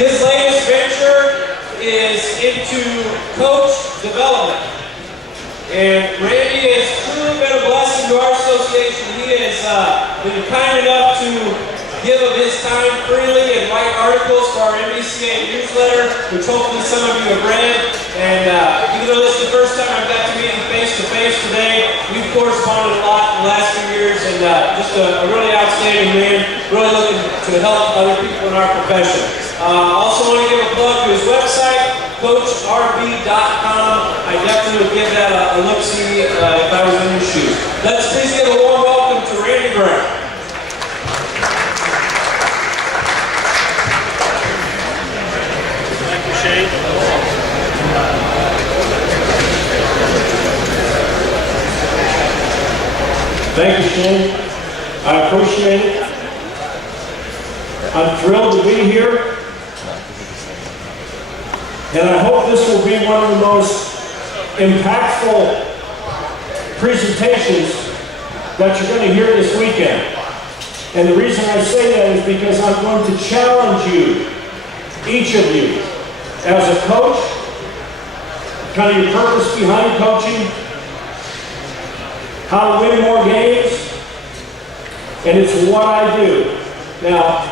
His latest venture is into coach development. And Randy has truly been a blessing to our association. He has been kind enough to give of his time freely and write articles for our MBCA newsletter, which hopefully some of you have read. And even though this is the first time I've got to meet him face-to-face today, we've corresponded a lot in the last few years, and just a really outstanding man, really looking to help other people in our profession. Also want to give a plug to his website, CoachRB.com. I definitely would give that a look-see if I was in your shoes. Let's please give a warm welcome to Randy Brown. Thank you, Shane. Thank you, Shane. I appreciate it. I'm thrilled to be here. And I hope this will be one of the most impactful presentations that you're going to hear this weekend. And the reason I say that is because I'm going to challenge you, each of you, as a coach, kind of your purpose behind coaching, how to win more games, and it's what I do. Now,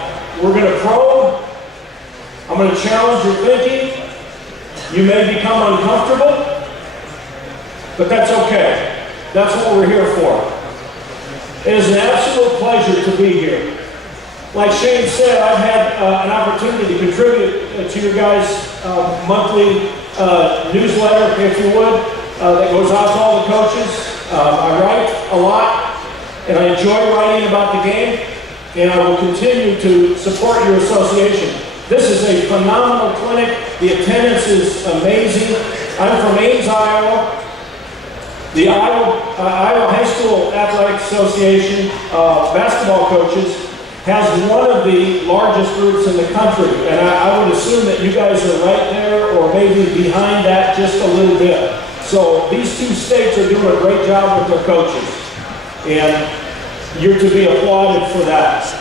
we're going to probe. I'm going to challenge your thinking. You may become uncomfortable, but that's okay. That's what we're here for. It is an absolute pleasure to be here. Like Shane said, I've had an opportunity to contribute to your guys' monthly newsletter, if you would, that goes out to all the coaches. I write a lot, and I enjoy writing about the game, and I will continue to support your association. This is a phenomenal clinic. The attendance is amazing. I'm from Ames, Iowa. The Iowa High School Athletic Association basketball coaches has one of the largest groups in the country, and I would assume that you guys are right there or maybe behind that just a little bit. So these two states are doing a great job with their coaches, and you're to be applauded for that.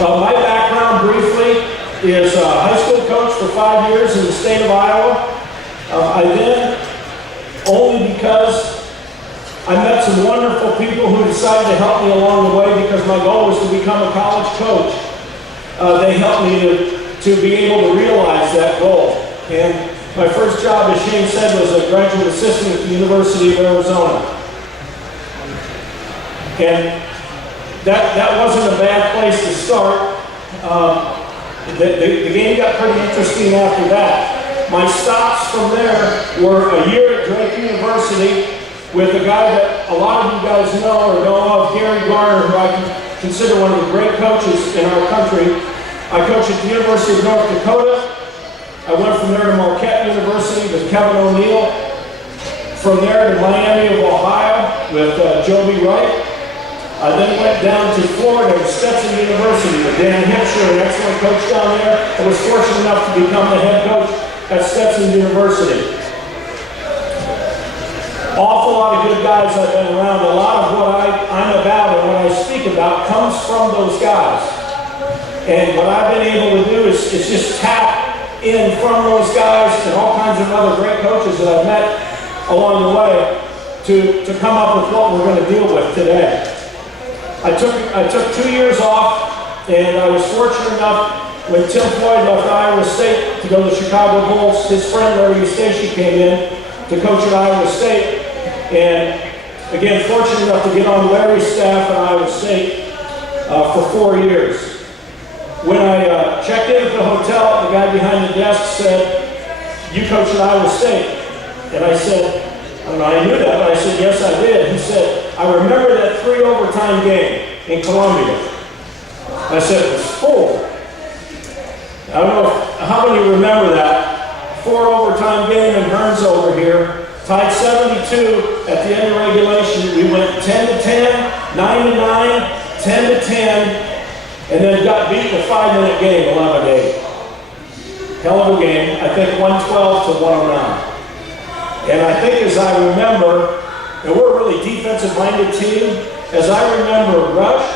My background briefly is a high school coach for 5 years in the state of Iowa. I then, only because I met some wonderful people who decided to help me along the way because my goal was to become a college coach. They helped me to be able to realize that goal. And my first job, as Shane said, was a graduate assistant at the University of Arizona. And that wasn't a bad place to start. The game got pretty interesting after that. My stops from there were a year at Drake University with a guy that a lot of you guys know or know of, Gary Garner, who I consider one of the great coaches in our country. I coached at the University of North Dakota. I went from there to Marquette University with Kevin O'Neill. From there to Miami of Ohio with Joby Wright. I then went down to Florida to Stetson University with Dan Hipsher, an excellent coach down there. I was fortunate enough to become the head coach at Stetson University. Awful lot of good guys I've been around. A lot of what I'm about and what I speak about comes from those guys. And what I've been able to do is just tap in from those guys and all kinds of other great coaches that I've met along the way to come up with what we're going to deal with today. I took 2 years off, and I was fortunate enough when Tim Floyd left Iowa State to go to the Chicago Bulls. His friend Larry Eustace came in to coach at Iowa State, and again, fortunate enough to get on Larry's staff at Iowa State for 4 years. When I checked in at the hotel, the guy behind the desk said, "You coach at Iowa State?" And I said, I knew that, but I said, "Yes, I did." He said, "I remember that 3 overtime game in Columbia." I said, "It was 4. I don't know how many remember that. 4 overtime game in Hearns over here, tied 72 at the end of regulation. We went 10-10, 9-9, 10-10, and then got beat in a 5-minute game, 11-8. Hell of a game. I think 112-109. And I think as I remember, and we're a really defensive-minded team, as I remember, Rush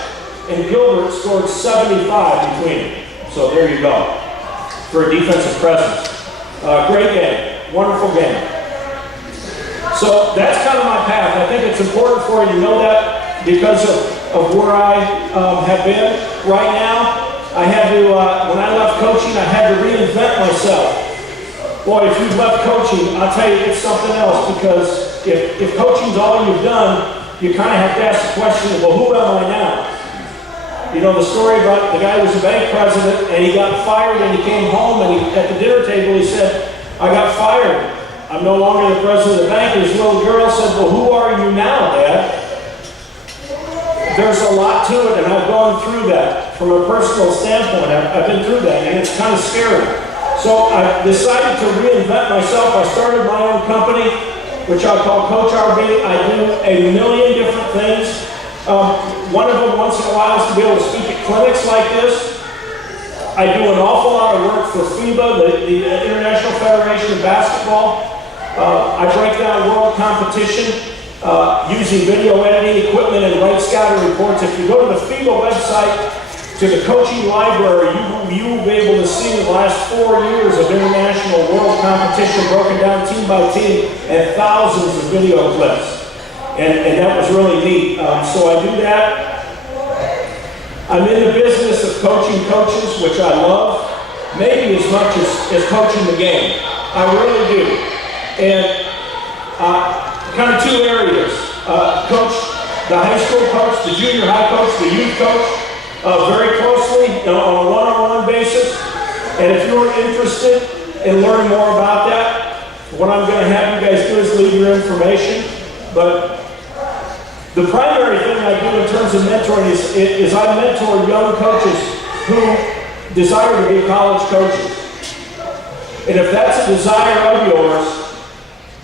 and Gilbert scored 75 between them. So there you go, for a defensive presence. Great game, wonderful game. So that's kind of my path. I think it's important for you to know that because of where I have been. Right now, I had to, when I left coaching, I had to reinvent myself. Boy, if you've left coaching, I'll tell you, it's something else, because if coaching's all you've done, you kind of have to ask the question, well, who am I now? You know the story about the guy who was a bank president, and he got fired, and he came home, and at the dinner table, he said, I got fired. I'm no longer the president of the bank. And his little girl said, well, who are you now, Dad? There's a lot to it, and I've gone through that. From a personal standpoint, I've been through that, and it's kind of scary. So I decided to reinvent myself. I started my own company, which I call Coach RB. I do a million different things. One of them once in a while is to be able to speak at clinics like this. I do an awful lot of work for FIBA, the International Federation of Basketball. I break down world competition using video editing equipment and write scouting reports. If you go to the FIBA website, to the coaching library, you will be able to see the last 4 years of international world competition broken down team by team and thousands of video clips. And that was really neat. So I do that. I'm in the business of coaching coaches, which I love, maybe as much as coaching the game. I really do. And kind of two areas. Coach the high school coach, the junior high coach, the youth coach, very closely on a one-on-one basis. And if you're interested in learning more about that, what I'm going to have you guys do is leave your information. But the primary thing I do in terms of mentoring is I mentor young coaches who desire to be college coaches. And if that's a desire of yours,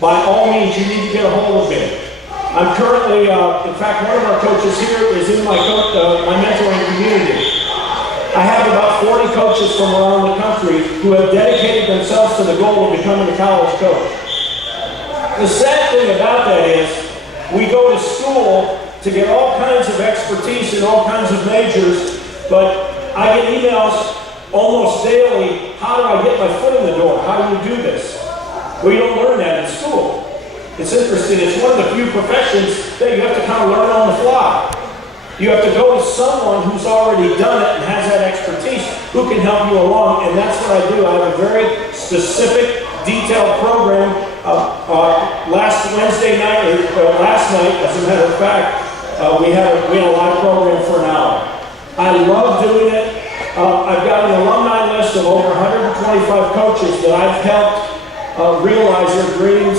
by all means, you need to get a hold of me. I'm currently, in fact, one of our coaches here is in my mentoring community. I have about 40 coaches from around the country who have dedicated themselves to the goal of becoming a college coach. The sad thing about that is we go to school to get all kinds of expertise in all kinds of majors, but I get emails almost daily, how do I get my foot in the door? How do you do this? Well, you don't learn that in school. It's interesting. It's one of the few professions that you have to kind of learn on the fly. You have to go to someone who's already done it and has that expertise who can help you along, and that's what I do. I have a very specific, detailed program. Last Wednesday night, or last night, as a matter of fact, we had a live program for an hour. I love doing it. I've got an alumni list of over 125 coaches that I've helped realize their dreams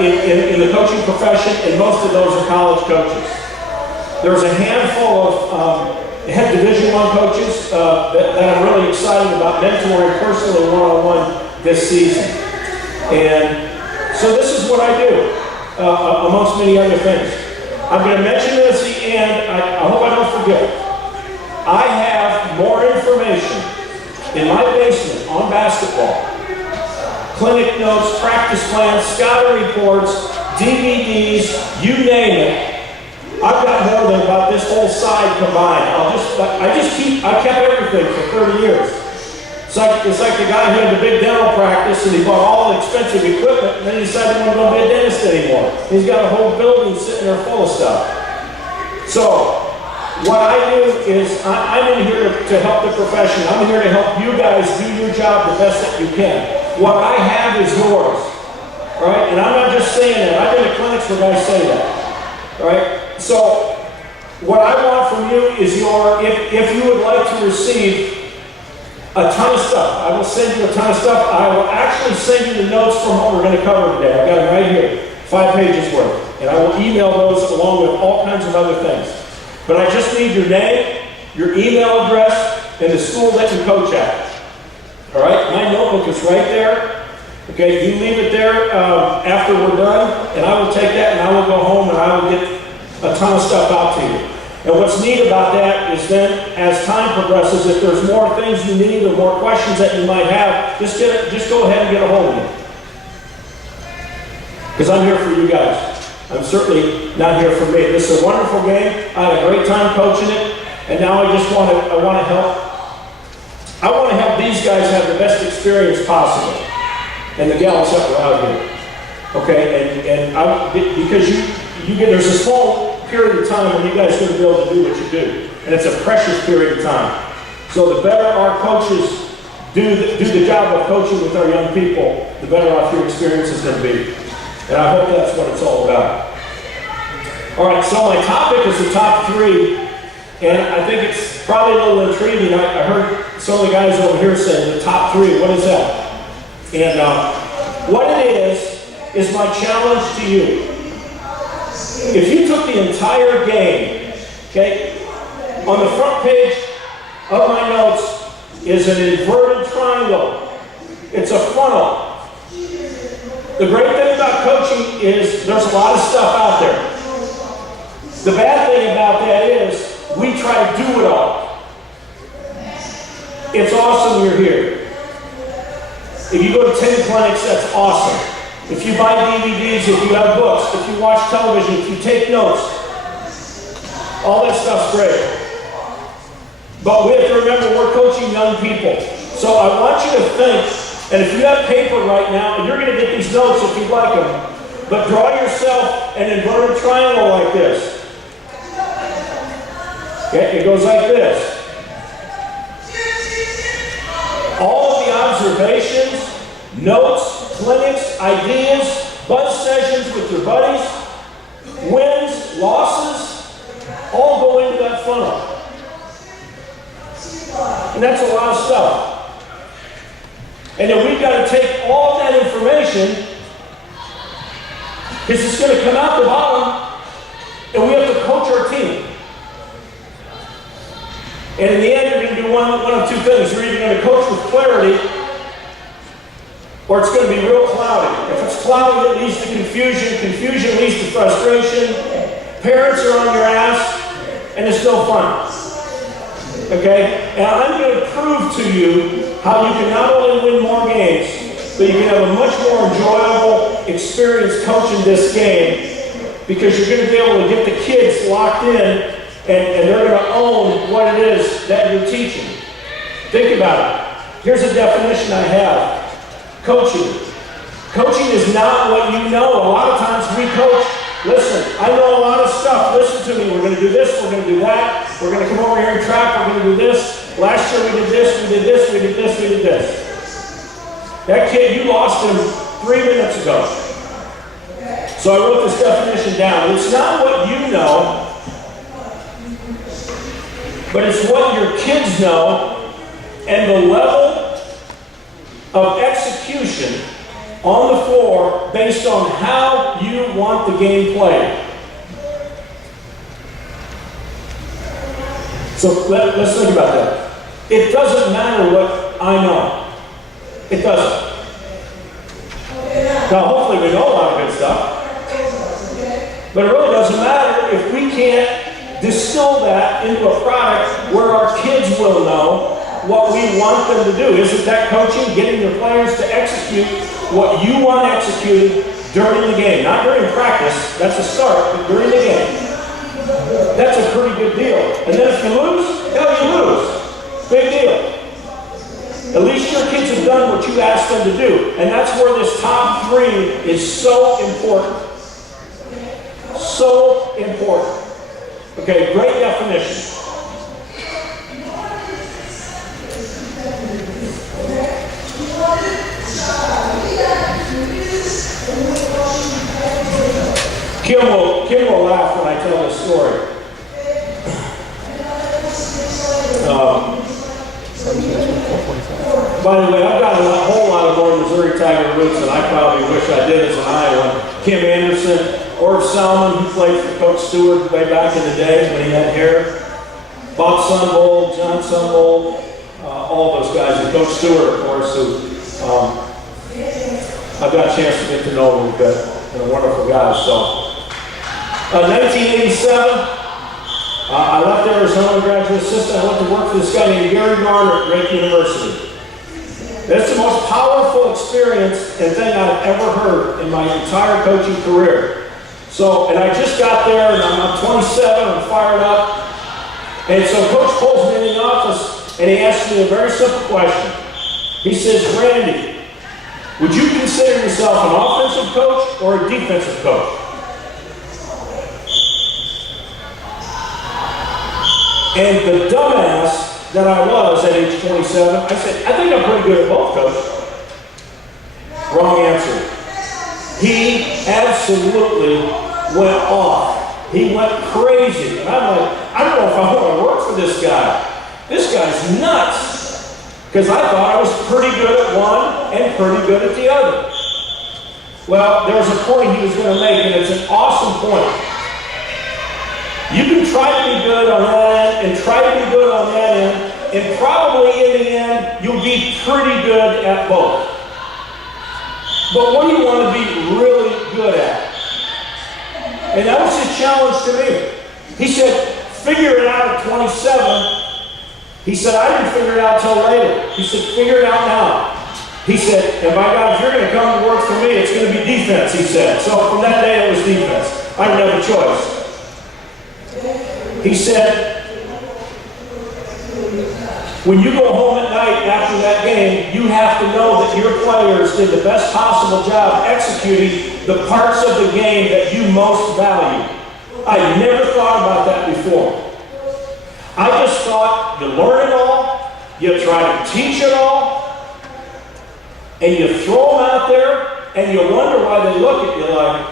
in the coaching profession, and most of those are college coaches. There's a handful of head Division I coaches that I'm really excited about mentoring personally one-on-one this season. And so this is what I do, amongst many other things. I'm going to mention it at the end. I hope I don't forget. I have more information in my basement on basketball. Clinic notes, practice plans, scouting reports, DVDs, you name it. I've got more than about this whole side combined. I kept everything for 30 years. It's like the guy who had the big dental practice and he bought all the expensive equipment and then he decided he wasn't going to be a dentist anymore. He's got a whole building sitting there full of stuff. So, what I do is I'm in here to help the profession. I'm here to help you guys do your job the best that you can. What I have is yours, right? And I'm not just saying that. I've been to clinics where guys say that, right? So what I want from you is if you would like to receive a ton of stuff, I will send you a ton of stuff. I will actually send you the notes from what we're going to cover today. I've got them right here, 5 pages worth. And I will email those along with all kinds of other things. But I just need your name, your email address, and the school that you coach at. All right, my notebook is right there. Okay, you leave it there after we're done, and I will take that and I will go home and I will get a ton of stuff out to you. And what's neat about that is then, as time progresses, if there's more things you need or more questions that you might have, just go ahead and get a hold of me. Because I'm here for you guys. I'm certainly not here for me. This is a wonderful game. I had a great time coaching it, and now I want to help. I want to experience possible. And the gals that were out here. Okay, because you get, there's a small period of time when you guys are going to be able to do what you do. And it's a precious period of time. So the better our coaches do the job of coaching with our young people, the better off your experience is going to be. And I hope that's what it's all about. All right, so my topic is the top three. And I think it's probably a little intriguing. I heard some of the guys over here saying the top three. What is that? And what it is my challenge to you. If you took the entire game, okay, on the front page of my notes is an inverted triangle. It's a funnel. The great thing about coaching is there's a lot of stuff out there. The bad thing about that is we try to do it all. It's awesome you're here. If you go to 10 clinics, that's awesome. If you buy DVDs, if you have books, if you watch television, if you take notes, all that stuff's great. But we have to remember we're coaching young people. So I want you to think, and if you have paper right now, and you're going to get these notes if you'd like them, but draw yourself an inverted triangle like this. Okay, it goes like this. All of the observations, notes, clinics, ideas, buzz sessions with your buddies, wins, losses, all go into that funnel. And that's a lot of stuff. And then we've got to take all that information, because it's going to come out the bottom, and we have to coach our team. And in the end, you're going to do one of two things. You're either going to coach with clarity, or it's going to be real cloudy. If it's cloudy, it leads to confusion. Confusion leads to frustration. Parents are on your ass, and it's no fun. Okay? And I'm going to prove to you how you can not only win more games, but you can have a much more enjoyable experience coaching this game, because you're going to be able to get the kids locked in, and they're going to own what it is that you're teaching. Think about it. Here's a definition I have. Coaching. Coaching is not what you know. A lot of times we coach, listen, I know a lot of stuff. Listen to me. We're going to do this. We're going to do that. We're going to come over here and track. We're going to do this. Last year we did this. We did this. We did this. We did this. That kid, you lost him 3 minutes ago. So I wrote this definition down. It's not what you know, but it's what your kids know and the level of execution on the floor based on how you want the game played. So let's think about that. It doesn't matter what I know. It doesn't. Now, hopefully we know a lot of good stuff. But it really doesn't matter if we can't distill that into a product where our kids will know what we want them to do. Isn't that coaching? Getting your players to execute what you want executed during the game. Not during practice, that's a start, but during the game. That's a pretty good deal. And then if you lose, hell, you lose. Big deal. At least your kids have done what you asked them to do. And that's where this top three is so important. So important. Okay, great definition. Kim will laugh when I tell this story. By the way, I've got a whole lot of more Missouri Tiger roots than I probably wish I did as an Iowan. Kim Anderson, Orv Salmon, who played for Coach Stewart way back in the day when he had hair. Bob Sunvold, John Sunvold, all those guys. And Coach Stewart, of course, who I've got a chance to get to know a little bit. And a wonderful guy. So, 1987, I left Arizona, graduate assistant. I went to work for this guy named Gary Garner at Drake University. That's the most powerful experience and thing I've ever heard in my entire coaching career. So, and I just got there, and I'm 27, I'm fired up. And so Coach pulls me in the office, and he asks me a very simple question. He says, Randy, would you consider yourself an offensive coach or a defensive coach? And the dumbass that I was at age 27, I said, I think I'm pretty good at both, coach. Wrong answer. He absolutely went off. He went crazy. And I'm like, I don't know if I want to work for this guy. This guy's nuts. Because I thought I was pretty good at one and pretty good at the other. Well, there was a point he was going to make, and it's an awesome point. You can try to be good on that end and try to be good on that end, and probably in the end, you'll be pretty good at both. But what do you want to be really good at? And that was his challenge to me. He said, figure it out at 27. He said, I didn't figure it out till later. He said, figure it out now. He said, and by God, if you're going to come to work for me, it's going to be defense, he said. So from that day, it was defense. I didn't have a choice. He said, when you go home at night after that game, you have to know that your players did the best possible job executing the parts of the game that you most value. I never thought about that before. I just thought you learn it all, you try to teach it all, and you throw them out there, and you wonder why they look at you like,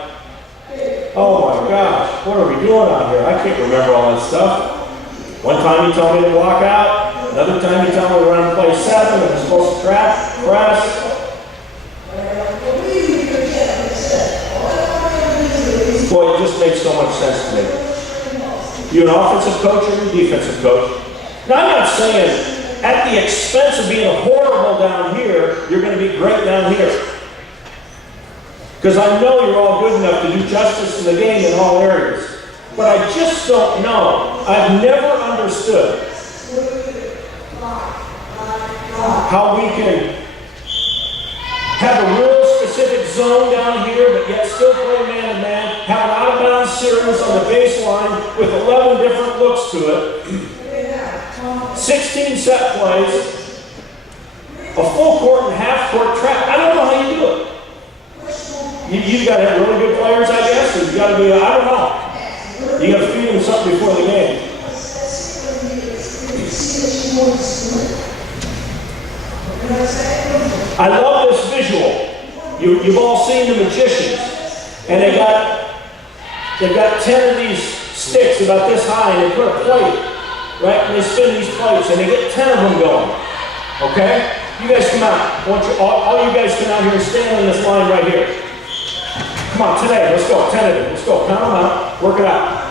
oh my gosh, what are we doing out here? I can't remember all that stuff. One time he told me to block out, another time he told me to run play 7, and I'm supposed to press. Boy, it just makes so much sense to me. You're an offensive coach or a defensive coach. Now, I'm not saying at the expense of being horrible down here, you're going to be great down here. Because I know you're all good enough to do justice in the game in all areas. But I just don't know. I've never understood how we can have a real specific zone down here, but yet still play man-to-man, have an out-of-bounds series on the baseline with 11 different looks to it, 16 set plays, a full court and half court trap. I don't know how you do it. You got to have really good players, I guess, or you got to be, I don't know. You got to feed them something before the game. I love this visual. You've all seen the magicians, and they've got 10 of these sticks about this high, and they put a plate, right? And they spin these plates, and they get 10 of them going. Okay? You guys come out. I want you, all you guys come out here and stand on this line right here. Come on, today, let's go. 10 of them. Let's go. Count them out. Work it out.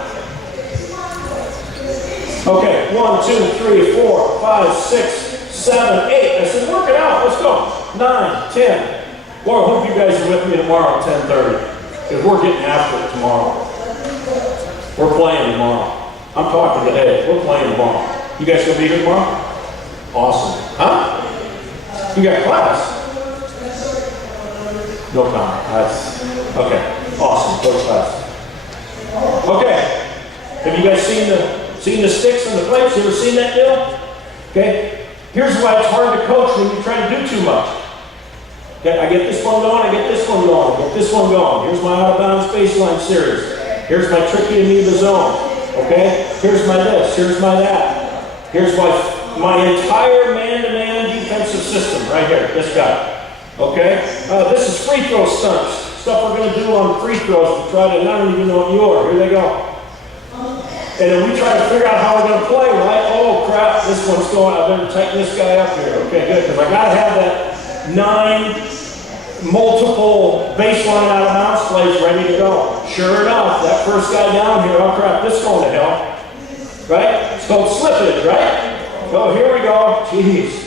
Okay, 1, 2, 3, 4, 5, 6, 7, 8. I said, work it out. Let's go. 9, 10. Boy, I hope you guys are with me tomorrow at 10:30. Because we're getting after it tomorrow. We're playing tomorrow. I'm talking today. We're playing tomorrow. You guys gonna be here tomorrow? Awesome. Huh? You got class? No comment. That's okay. Awesome. Go to class. Okay. Have you guys seen the sticks and the plates? You ever seen that deal? Okay. Here's why it's hard to coach when you try to do too much. Okay, I get this one going, I get this one going, I get this one going. Here's my out-of-bounds baseline series. Here's my tricky amoeba zone. Okay? Here's my this, here's my that. Here's my entire man-to-man defensive system right here, this guy. Okay? This is free throw stunts. Stuff we're going to do on free throws to try to, I don't even know what you are. Here they go. And then we try to figure out how we're going to play, right? Oh, crap, this one's going. I better tighten this guy up here. Okay, good, because I got to have that 9 multiple baseline out of bounds plays ready to go. Sure enough, that first guy down here, oh crap, this going to hell. Right? It's called slippage, right? Oh, here we go. Jeez.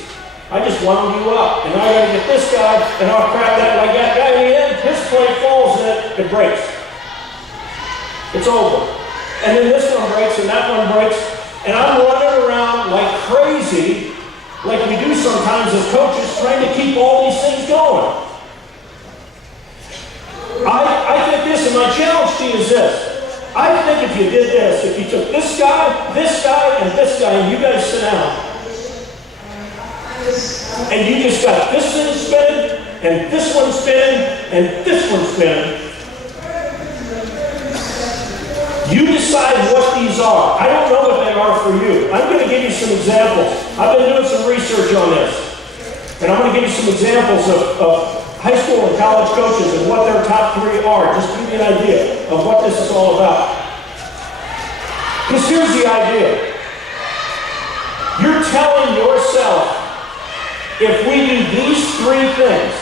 I just wound you up. And now I gotta get this guy, and oh crap, that like that guy in the end, his play falls in it, it breaks. It's over. And then this one breaks and that one breaks. And I'm running around like crazy, like we do sometimes as coaches, trying to keep all these things going. I think this, and my challenge to you is this. I think if you did this, if you took this guy, and this guy, and you guys sit down, and you just got this thing spinning, and this one spinning, and this one spinning. You decide what these are. I don't know what they are for you. I'm going to give you some examples. I've been doing some research on this. And I'm going to give you some examples of high school and college coaches and what their top 3 are. Just to give you an idea of what this is all about. Because here's the idea. You're telling yourself, if we do these 3 things,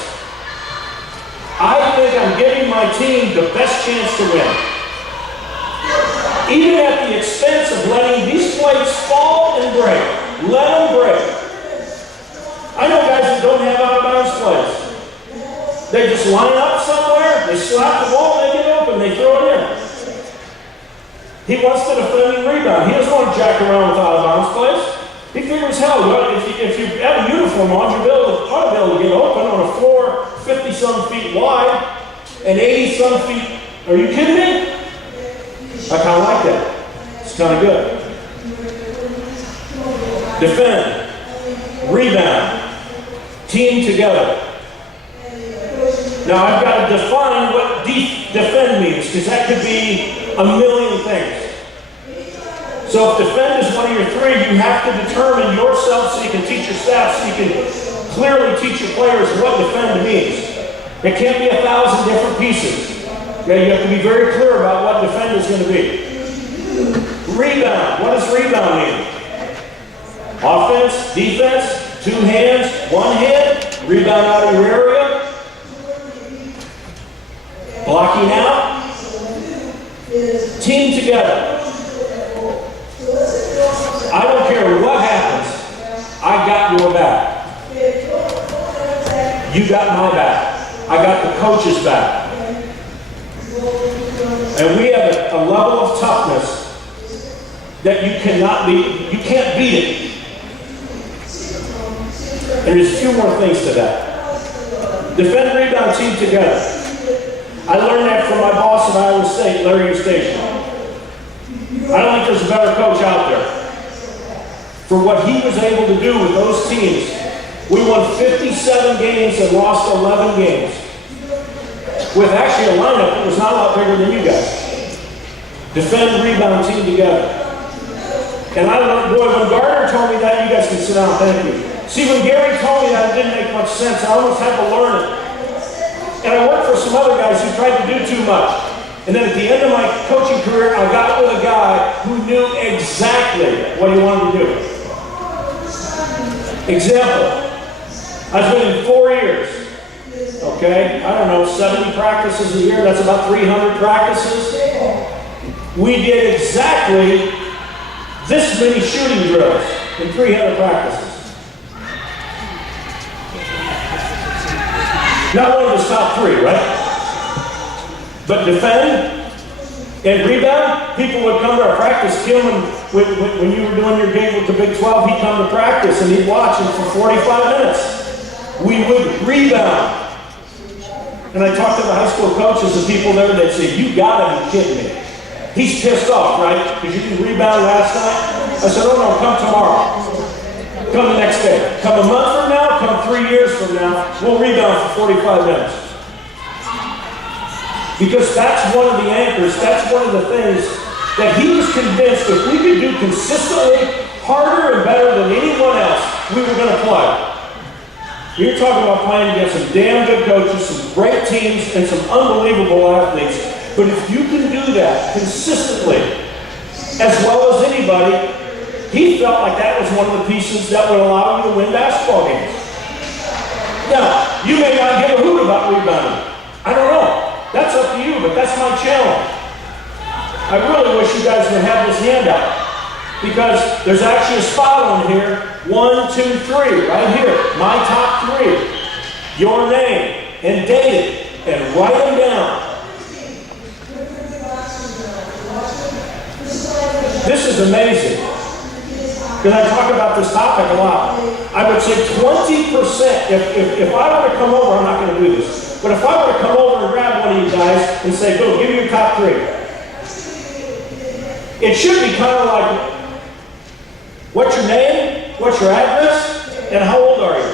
I think I'm giving my team the best chance to win. Even at the expense of letting these plates fall and break. Let them break. I know guys that don't have out-of-bounds plays. They just line up somewhere, they slap the ball, they get open, they throw it in. He wants to defend and rebound. He doesn't want to jack around with out-of-bounds plays. He figures, hell, if you have a uniform on, you ought to be able to get open on a floor 50-some feet wide and 80-some feet. Are you kidding me? I kind of like that. It's kind of good. Defend. Rebound. Team together. Now I've got to define what defend means, because that could be a million things. So if defend is one of your 3, you have to determine yourself so you can teach your staff, so you can clearly teach your players what defend means. It can't be 1,000 different pieces. Okay, you have to be very clear about what defend is going to be. Rebound. What does rebound mean? Offense, defense, 2 hands, 1 hand, rebound out of your area. Blocking out. Team together. I don't care what happens. I got your back. You got my back. I got the coach's back. And we have a level of toughness that you cannot beat. You can't beat it. And there's a few more things to that. Defend, rebound, team together. I learned that from my boss at Iowa State, Larry Eustachian. I don't think there's a better coach out there. For what he was able to do with those teams, we won 57 games and lost 11 games. With actually a lineup that was not a lot bigger than you guys. Defend, rebound, team together. And I learned, boy, when Gardner told me that, you guys can sit down, thank you. See, when Gary told me that, it didn't make much sense. I almost had to learn it. And I worked for some other guys who tried to do too much. And then at the end of my coaching career, I got with a guy who knew exactly what he wanted to do. Example, I've been in 4 years. Okay, I don't know, 70 practices a year, that's about 300 practices. We did exactly this many shooting drills in 300 practices. Not one of us top 3, right? But defend and rebound, people would come to our practice. Gilman, when you were doing your game with the Big 12, he'd come to practice and he'd watch him for 45 minutes. We would rebound. And I talked to the high school coaches and people there, they'd say, you gotta be kidding me. He's pissed off, right? Because you didn't rebound last night? I said, oh no, come tomorrow. Come the next day. Come a month from now, come 3 years from now, we'll rebound for 45 minutes. Because that's one of the anchors, that's one of the things that he was convinced if we could do consistently harder and better than anyone else, we were going to play. You're talking about playing against some damn good coaches, some great teams, and some unbelievable athletes. But if you can do that consistently, as well as anybody, he felt like that was one of the pieces that would allow you to win basketball games. Now, you may not give a hoot about rebounding. I don't know. That's up to you, but that's my challenge. I really wish you guys would have this handout, because there's actually a spot on here, 1, 2, 3, right here, my top 3, your name, and date it, and write them down. This is amazing, because I talk about this topic a lot. I would say 20%, if I were to come over, I'm not going to do this, but if I were to come over and grab one of you guys and say, go, give me your top 3. It should be kind of like, what's your name, what's your address, and how old are you?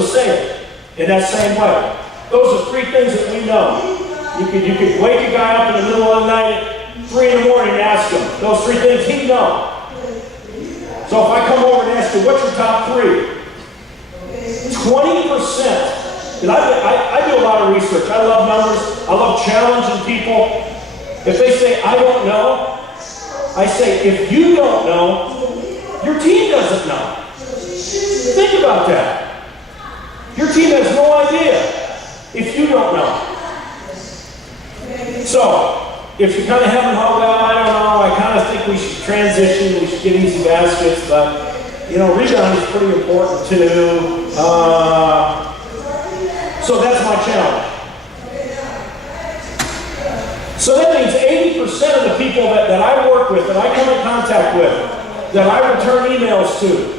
to say it in that same way. Those are 3 things that we know. You could wake a guy up in the middle of the night at 3 in the morning and ask him. Those 3 things he'd know. So if I come over and ask you, what's your top 3? 20%. And I do a lot of research. I love numbers. I love challenging people. If they say, I don't know, I say, if you don't know, your team doesn't know. Think about that. Your team has no idea if you don't know. So, if you're kind of having, oh, well, I don't know, I kind of think we should transition, we should get easy baskets, but, you know, rebounding is pretty important too. So that's my challenge. So that means 80% of the people that I work with, that I come in contact with, that I return emails to,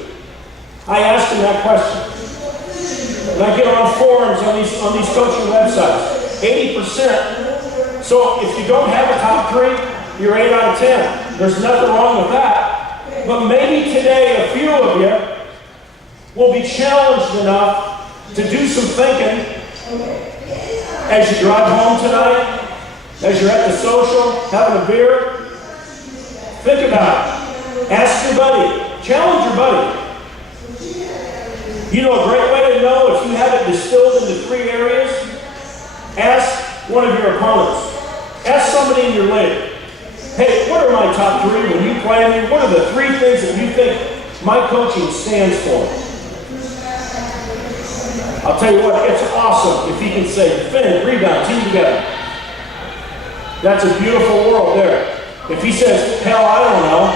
I ask them that question. And I get on forums on these coaching websites. 80%. So if you don't have a top 3, you're 8 out of 10. There's nothing wrong with that. But maybe today a few of you will be challenged enough to do some thinking as you drive home tonight, as you're at the social, having a beer. Think about it. Ask your buddy. Challenge your buddy. You know a great way to know if you have it distilled into 3 areas? Ask one of your opponents. Ask somebody in your league. Hey, what are my top 3 when you play me? What are the 3 things that you think my coaching stands for? I'll tell you what, it's awesome if he can say, defend, rebound, team together. That's a beautiful world there. If he says, hell, I don't know.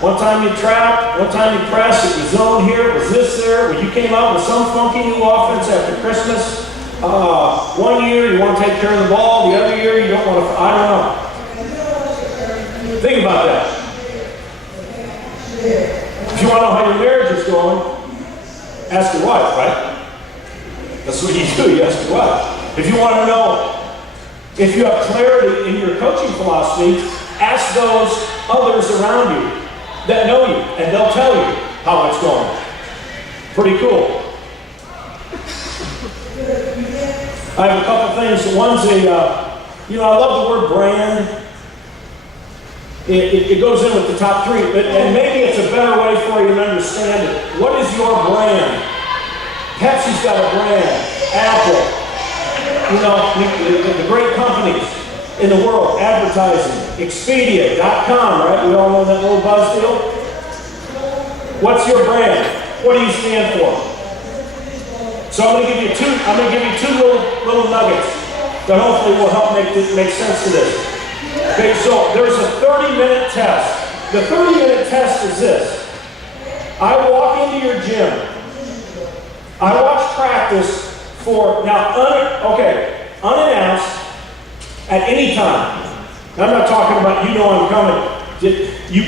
One time you trapped, one time you pressed, it was zone here, it was this there. When you came out with some funky new offense after Christmas, one year you want to take care of the ball, the other year you don't want to, I don't know. Think about that. If you want to know how your marriage is going, ask your wife, right? That's what you do, you ask your wife. If you want to know if you have clarity in your coaching philosophy, ask those others around you that know you, and they'll tell you how it's going. Pretty cool. I have a couple things. One's I love the word brand. It goes in with the top 3, and maybe it's a better way for you to understand it. What is your brand? Pepsi's got a brand. Apple. You know, the great companies in the world, advertising. Expedia.com, right? We all know that little buzz deal. What's your brand? What do you stand for? So I'm going to give you 2 little nuggets that hopefully will help make sense to this. Okay, so there's a 30-minute test. The 30-minute test is this. I walk into your gym. I watch practice for, unannounced at any time. I'm not talking about, I'm coming. You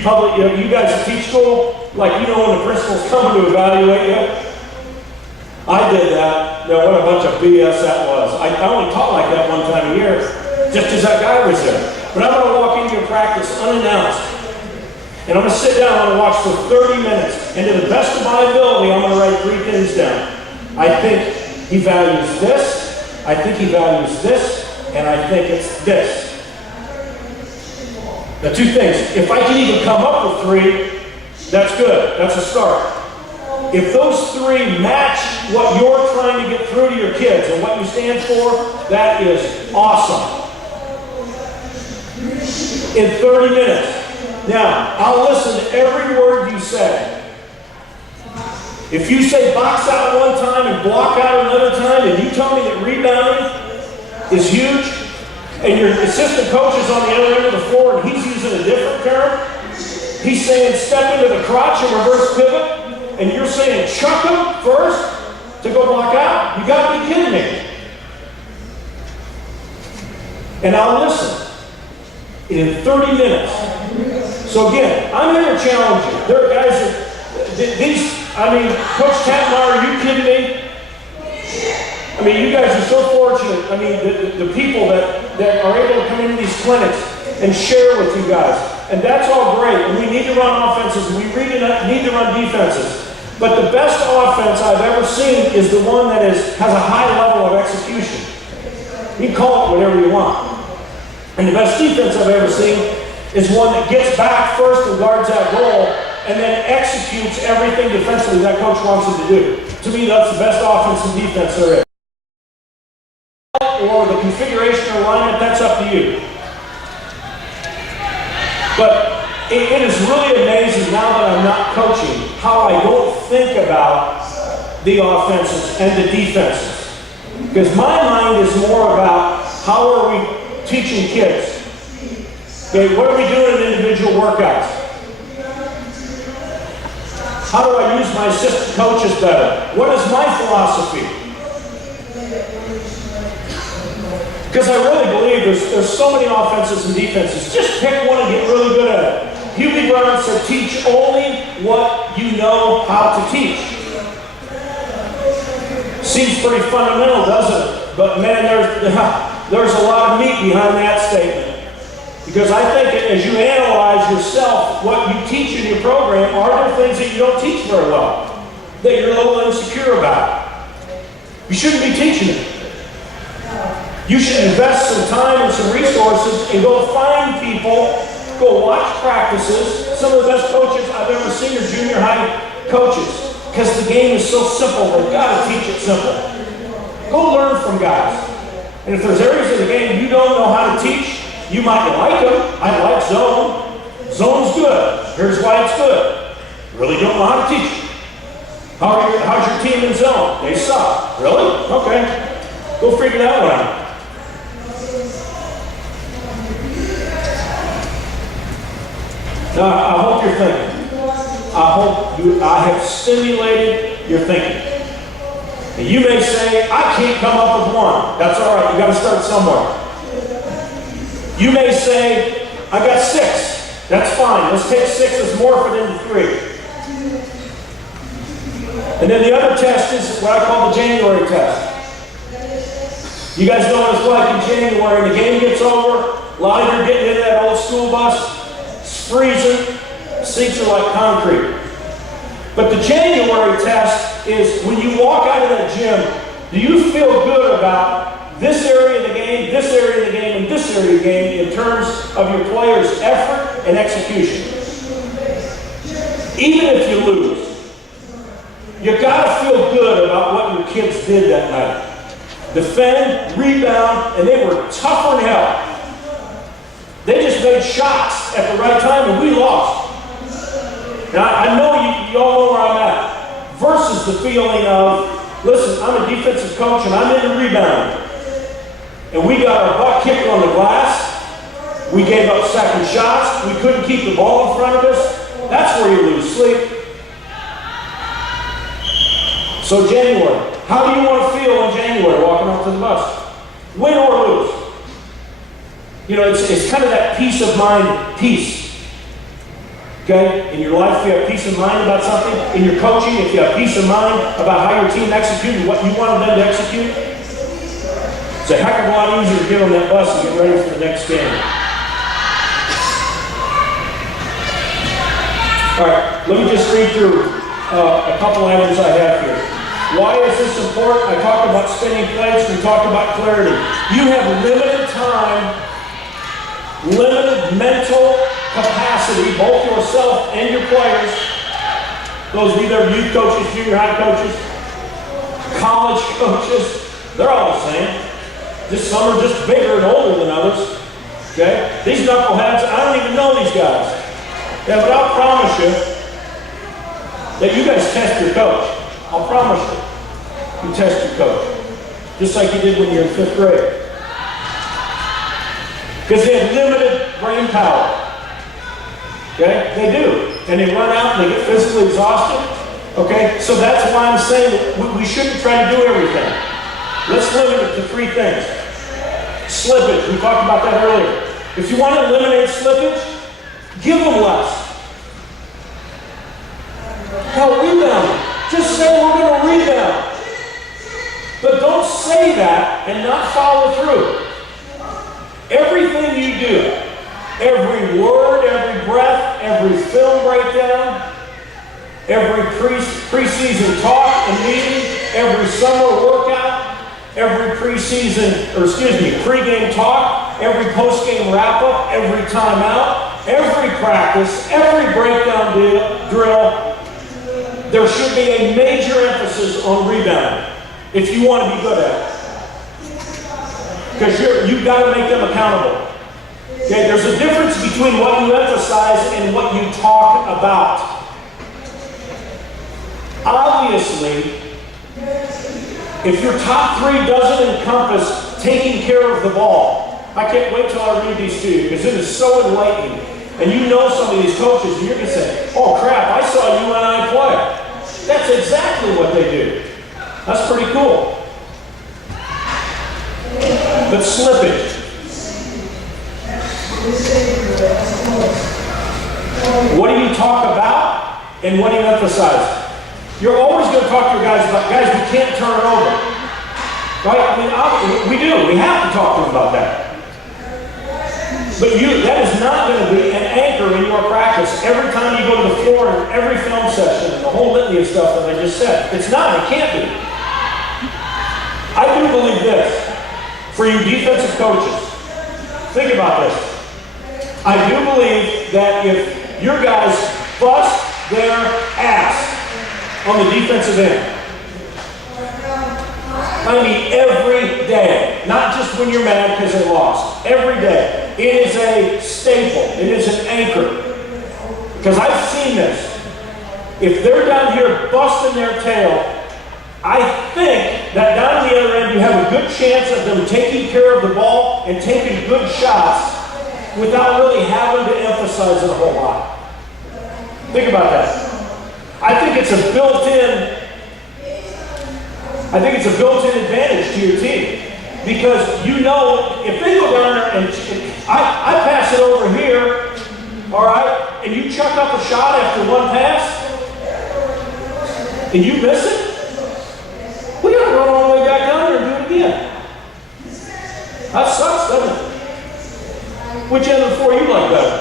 guys at teach school, like when the principal's coming to evaluate you. I did that. Now, what a bunch of BS that was. I only taught like that one time a year, just because that guy was there. But I'm going to walk into your practice unannounced. And I'm going to sit down and watch for 30 minutes. And to the best of my ability, I'm going to write 3 things down. I think he values this. I think he values this. And I think it's this. Now, 2 things. If I can even come up with 3, that's good. That's a start. If those 3 match what you're trying to get through to your kids and what you stand for, that is awesome. In 30 minutes. Now, I'll listen to every word you say. If you say box out one time and block out another time, and you tell me that rebounding is huge, and your assistant coach is on the other end of the floor and he's using a different term, he's saying step into the crotch and reverse pivot, and you're saying chuck him first to go block out, you got to be kidding me. And I'll listen in 30 minutes. So again, I'm here to challenge you. There are guys Coach Tatmar, are you kidding me? I mean, you guys are so fortunate. I mean, the people that are able to come into these clinics and share with you guys. And that's all great. And we need to run offenses, and we really need to run defenses. But the best offense I've ever seen is the one that has a high level of execution. You can call it whatever you want. And the best defense I've ever seen is one that gets back first and guards that goal and then executes everything defensively that coach wants him to do. To me, that's the best offense and defense there is. Or the configuration or alignment, that's up to you. But it is really amazing now that I'm not coaching how I don't think about the offenses and the defenses. Because my mind is more about how are we teaching kids? Okay, what are we doing in individual workouts? How do I use my assistant coaches better? What is my philosophy? Because I really believe there's so many offenses and defenses. Just pick one and get really good at it. Hubie Brown said, teach only what you know how to teach. Seems pretty fundamental, doesn't it? But man, there's a lot of meat behind that statement. Because I think as you analyze yourself, what you teach in your program, are there things that you don't teach very well, that you're a little insecure about? You shouldn't be teaching it. You should invest some time and some resources and go find people, go watch practices. Some of the best coaches I've ever seen are junior high coaches because the game is so simple. They've got to teach it simple. Go learn from guys. And if there's areas of the game you don't know how to teach, you might like them. I like zone. Zone's good. Here's why it's good. Really don't know how to teach it. How's your team in zone? They suck. Really? Okay. Go figure that one out. Now, I hope you're thinking. I have stimulated your thinking. And you may say, I can't come up with one. That's all right. You got to start somewhere. You may say, I got 6. That's fine. Let's take 6. Let's morph it into 3. And then the other test is what I call the January test. You guys know what it's like in January. The game gets over. A lot of you are getting into that old school bus. It's freezing. Seats are like concrete. But the January test is when you walk out of that gym, do you feel good about this area of the game, this area of the game, and this area of the game in terms of your players' effort and execution? Even if you lose, you got to feel good about what your kids did that night. Defend, rebound, and they were tougher than hell. They just made shots at the right time, and we lost. Now, I know you all know where I'm at. Versus the feeling of, listen, I'm a defensive coach, and I'm into rebounding. And we got our butt kicked on the glass. We gave up second shots. We couldn't keep the ball in front of us. That's where you lose sleep. So January, how do you want to feel in January walking up to the bus? Win or lose? You know, it's kind of that peace of mind piece. Okay? In your life, if you have peace of mind about something. In your coaching, if you have peace of mind about how your team executed what you wanted them to execute. It's a heck of a lot easier to get on that bus and get ready for the next game. All right, let me just read through a couple items I have here. Why is this important? I talked about spinning plates. We talked about clarity. You have limited time, limited mental capacity, both yourself and your players. Those of you that are youth coaches, junior high coaches, college coaches, they're all the same. Just some are just bigger and older than others. Okay? These knuckleheads, I don't even know these guys. Yeah, but I'll promise you that you guys test your coach. I'll promise you. You test your coach. Just like you did when you were in 5th grade. Because they have limited brain power. Okay? They do. And they run out and they get physically exhausted. Okay? So that's why I'm saying we shouldn't try to do everything. Let's limit it to 3 things. Slippage. We talked about that earlier. If you want to eliminate slippage, give them less. Hell, rebound. Just say we're going to rebound. But don't say that and not follow through. Everything you do, every word, every breath, every film breakdown, every preset preseason talk and meeting, every summer workout, every pregame talk, every postgame wrap-up, every timeout, every practice, every breakdown drill, there should be a major emphasis on rebounding if you want to be good at it. Because you've got to make them accountable. Okay, there's a difference between what you emphasize and what you talk about. Obviously, if your top three doesn't encompass taking care of the ball, I can't wait till I read these to you because it is so enlightening. And you know some of these coaches, and you're going to say, oh crap, I saw you and I play. That's exactly what they do. That's pretty cool. But slippage. What do you talk about and what do you emphasize? You're always going to talk to your guys about, guys, we can't turn it over. Right? I mean, we do. We have to talk to them about that. But that is not going to be an anchor in your practice every time you go to the floor and every film session and the whole litany of stuff that I just said. It's not. It can't be. I do believe this. For you defensive coaches, think about this. I do believe that if your guys bust their ass on the defensive end, I mean every day, not just when you're mad because they lost, every day, it is a staple, it is an anchor. Because I've seen this. If they're down here busting their tail, I think that down the other end you have a good chance of them taking care of the ball and taking good shots without really having to emphasize it a whole lot. Think about that. I think it's a built-in advantage to your team. Because you know, if they go down there and I pass it over here, all right, and you chuck up a shot after one pass, and you miss it, we gotta run all the way back down there and do it again. That sucks, doesn't it? Which end of the four you like better?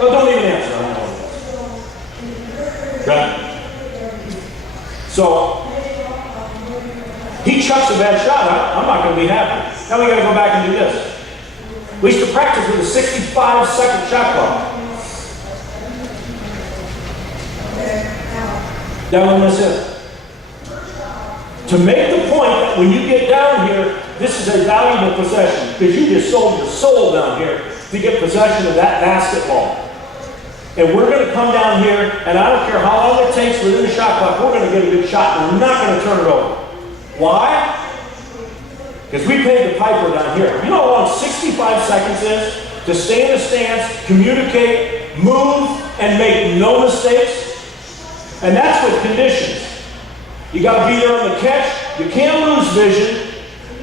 Oh, don't even answer. I don't know. Right? So, he chucks a bad shot. I'm not going to be happy. Now we got to go back and do this. We used to practice with a 65-second shot clock. That one miss it. To make the point that when you get down here, this is a valuable possession because you just sold your soul down here to get possession of that basketball. And we're going to come down here, and I don't care how long it takes within the shot clock, we're going to get a good shot, and we're not going to turn it over. Why? Because we paid the piper down here. You know how long 65 seconds is? To stay in the stance, communicate, move, and make no mistakes? And that's with conditions. You got to be there on the catch. You can't lose vision.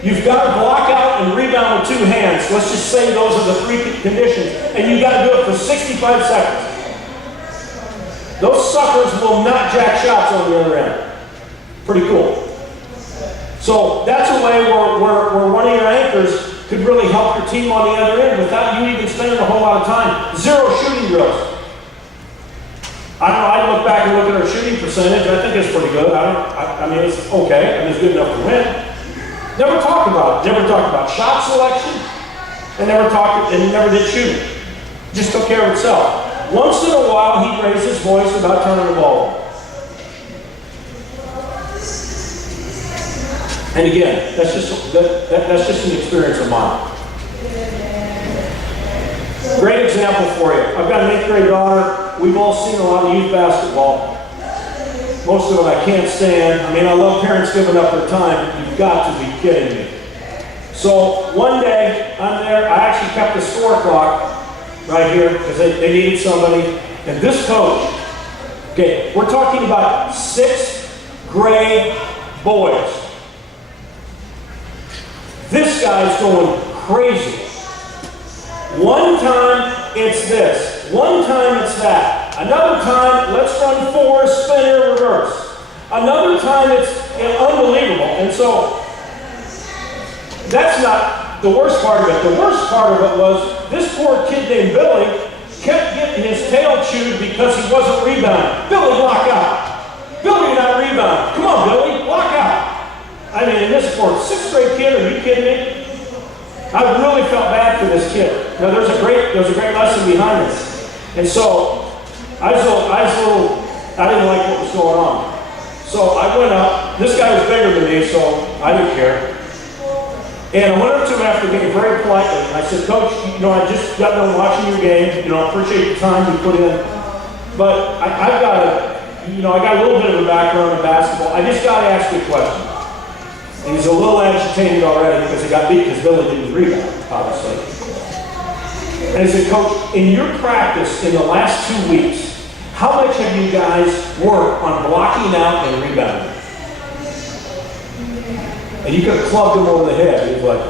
You've got to block out and rebound with two hands. Let's just say those are the three conditions. And you've got to do it for 65 seconds. Those suckers will not jack shots on the other end. Pretty cool. So that's a way where one of your anchors could really help your team on the other end without you even spending a whole lot of time. 0 shooting drills. I don't know, I look back and look at our shooting percentage. I think it's pretty good. I mean, it's okay. I mean, it's good enough to win. Never talked about it. Never talked about shot selection. And never did shooting. Just took care of itself. Once in a while, he'd raise his voice about turning the ball over. And again, that's just an experience of mine. Great example for you. I've got an 8th grade daughter. We've all seen a lot of youth basketball. Most of it I can't stand. I mean, I love parents giving up their time. You've got to be kidding me. So one day, I'm there. I actually kept the score clock right here because they needed somebody. And this coach, okay, we're talking about 6th grade boys. This guy's going crazy. One time, it's this. One time, it's that. Another time, let's run 4, spinner, reverse. Another time, it's unbelievable. And so, that's not the worst part of it. The worst part of it was this poor kid named Billy kept getting his tail chewed because he wasn't rebounding. Billy, block out. Billy, you're not rebounding. Come on, Billy, block out. I mean, in this sport, 6th grade kid, are you kidding me? I really felt bad for this kid. Now, there's a great lesson behind this. And so, I didn't like what was going on. So I went up. This guy was bigger than me, so I didn't care. And I went up to him after being very politely. And I said, Coach, I just got done watching your game. I appreciate the time you put in. But I got a little bit of a background in basketball. I just got to ask you a question. And he's a little agitated already because he got beat because Billy didn't rebound, obviously. And I said, Coach, in your practice in the last 2 weeks, how much have you guys worked on blocking out and rebounding? And you could have clubbed him over the head. He was like,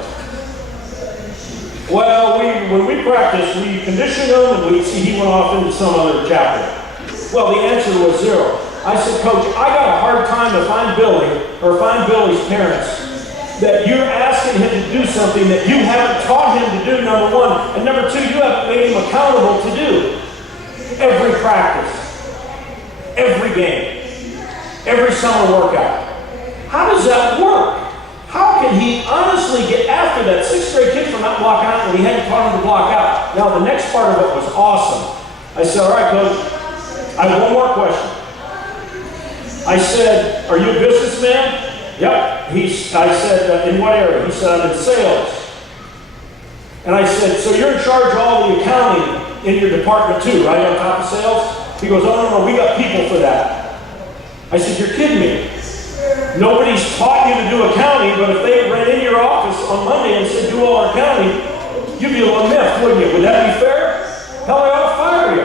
well, when we practice, we condition him, and he went off into some other chapter. Well, the answer was 0. I said, Coach, I got a hard time if I'm Billy, or if I'm Billy's parents, that you're asking him to do something that you haven't taught him to do, number 1. And number 2, you haven't made him accountable to do. Every practice, every game, every summer workout. How does that work? How can he honestly get after that 6th grade kid for not blocking out when he hadn't taught him to block out? Now, the next part of it was awesome. I said, all right, Coach, I have one more question. I said, are you a businessman? Yep. I said, in what area? He said, I'm in sales. And I said, so you're in charge of all the accounting in your department too, right, on top of sales? He goes, oh, no, we got people for that. I said, you're kidding me. Nobody's taught you to do accounting, but if they ran in your office on Monday and said, do all our accounting, you'd be a little miffed, wouldn't you? Would that be fair? Hell, I ought to fire you.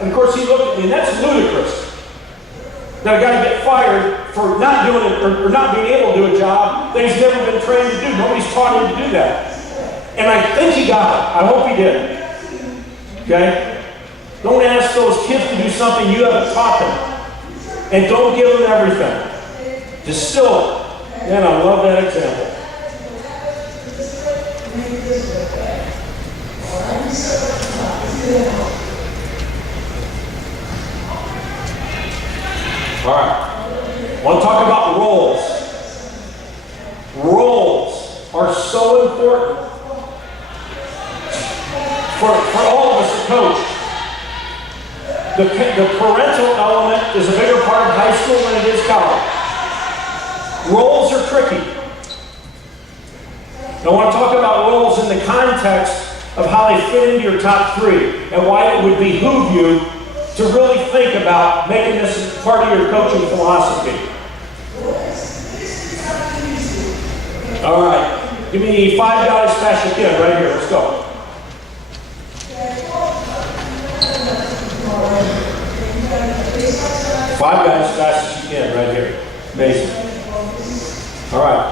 And of course, he looked at me, and that's ludicrous. That a guy get fired for not doing it or not being able to do a job that he's never been trained to do. Nobody's taught him to do that. And I think he got it. I hope he did. Okay? Don't ask those kids to do something you haven't taught them. And don't give them everything. Distill it. Man, I love that example. All right. I want to talk about roles. Roles are so important for all of us to coach. The parental element is a bigger part of high school than it is college. Roles are tricky. I want to talk about roles in the context of how they fit into your top 3 and why it would behoove you to really think about making this part of your coaching philosophy. All right. Give me 5 guys special kid right here. Let's go. Five guys as fast as you can right here. Amazing. All right.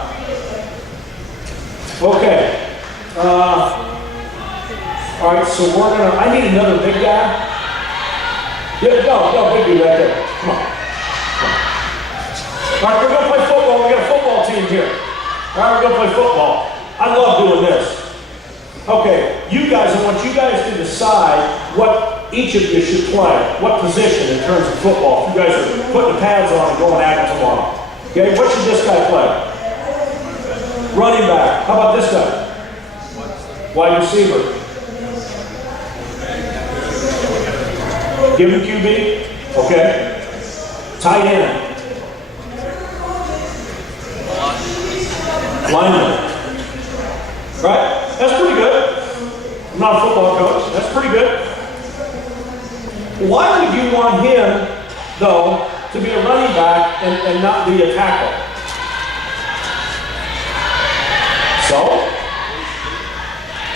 Okay. All right, so we're going to, I need another big guy. Yeah, no, big dude right there. Come on. All right, we're going to play football. We got a football team here. All right, we're going to play football. I love doing this. Okay, you guys, I want you guys to decide what each of you should play, what position in terms of football. You guys are putting the pads on and going at it tomorrow. Okay, what should this guy play? Running back. How about this guy? Wide receiver. Give him QB. Okay. Tight end. Lineman. Right? That's pretty good. I'm not a football coach. That's pretty good. Why would you want him, though, to be a running back and not be a tackle? So?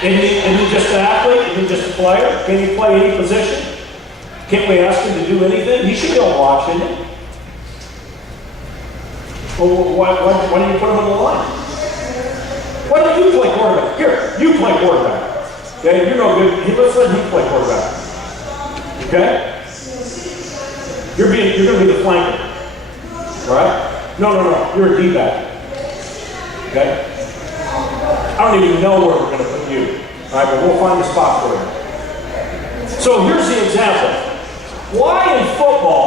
Isn't he just an athlete? Isn't he just a player? Can he play any position? Can't we ask him to do anything? He should go watch, shouldn't he? Well, why do you put him on the line? Why don't you play quarterback? Here, you play quarterback. Okay, you're no good. Let's let him play quarterback. Okay? You're going to be the flanker. Right? No. You're a D-back. Okay? I don't even know where we're going to put you. All right, but we'll find a spot for you. So here's the example. Why in football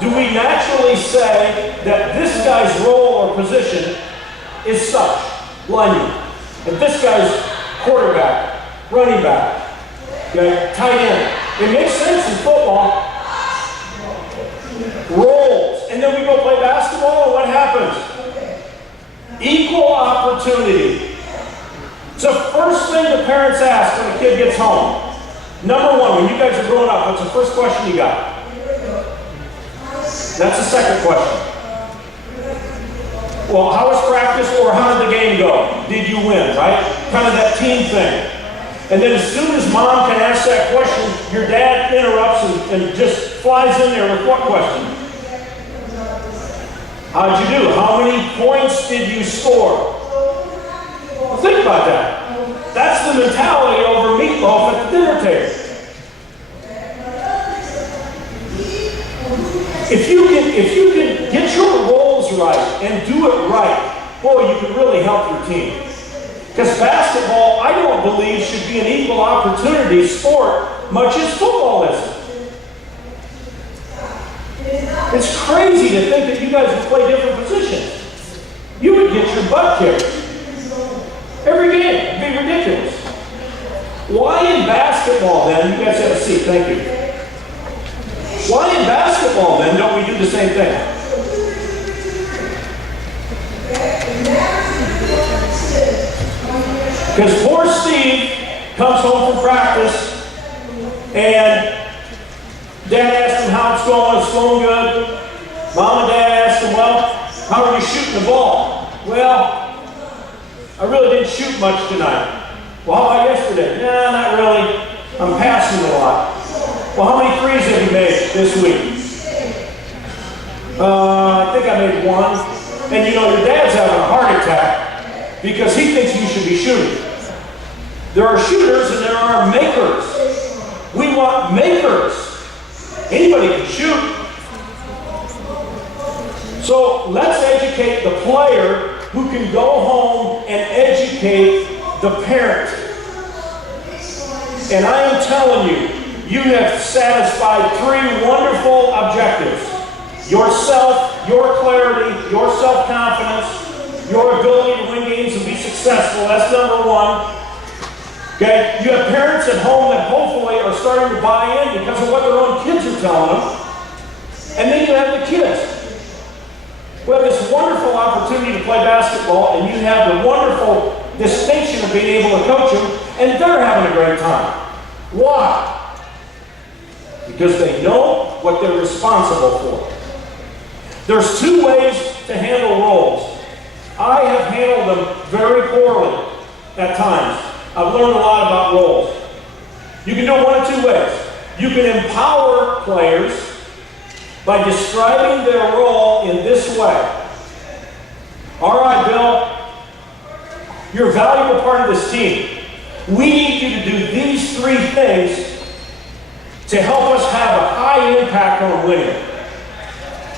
do we naturally say that this guy's role or position is such, lineman, and this guy's quarterback, running back, okay, tight end? It makes sense in football. Roles. And then we go play basketball, and what happens? Equal opportunity. It's the first thing the parents ask when a kid gets home. Number one, when you guys are growing up, what's the first question you got? That's the second question. Well, how was practice, or how did the game go? Did you win, right? Kind of that team thing. And then as soon as mom can ask that question, your dad interrupts and just flies in there with what question? How'd you do? How many points did you score? Well, think about that. That's the mentality over meatloaf at the dinner table. If you can get your roles right and do it right, boy, you can really help your team. Because basketball, I don't believe, should be an equal opportunity sport, much as football is. It's crazy to think that you guys would play different positions. You would get your butt kicked every game. It'd be ridiculous. Why in basketball then, you guys have a seat, thank you. Why in basketball then don't we do the same thing? Because poor Steve comes home from practice and Dad asked him how it's going good. Mom and Dad asked him, well, how are you shooting the ball? Well, I really didn't shoot much tonight. Well, how about yesterday? Nah, not really. I'm passing a lot. Well, how many threes have you made this week? I think I made one. And you know, your dad's having a heart attack because he thinks you should be shooting. There are shooters and there are makers. We want makers. Anybody can shoot. So let's educate the player who can go home and educate the parent. And I am telling you, you have satisfied three wonderful objectives. Yourself, your clarity, your self-confidence, your ability to win games and be successful. That's number one. Okay? You have parents at home that hopefully are starting to buy in because of what their own kids are telling them. And then you have the kids. We have this wonderful opportunity to play basketball, and you have the wonderful distinction of being able to coach them, and they're having a great time. Why? Because they know what they're responsible for. There's two ways to handle roles. I have handled them very poorly at times. I've learned a lot about roles. You can do it one of two ways. You can empower players by describing their role in this way. All right, Bill, you're a valuable part of this team. We need you to do these three things to help us have a high impact on winning.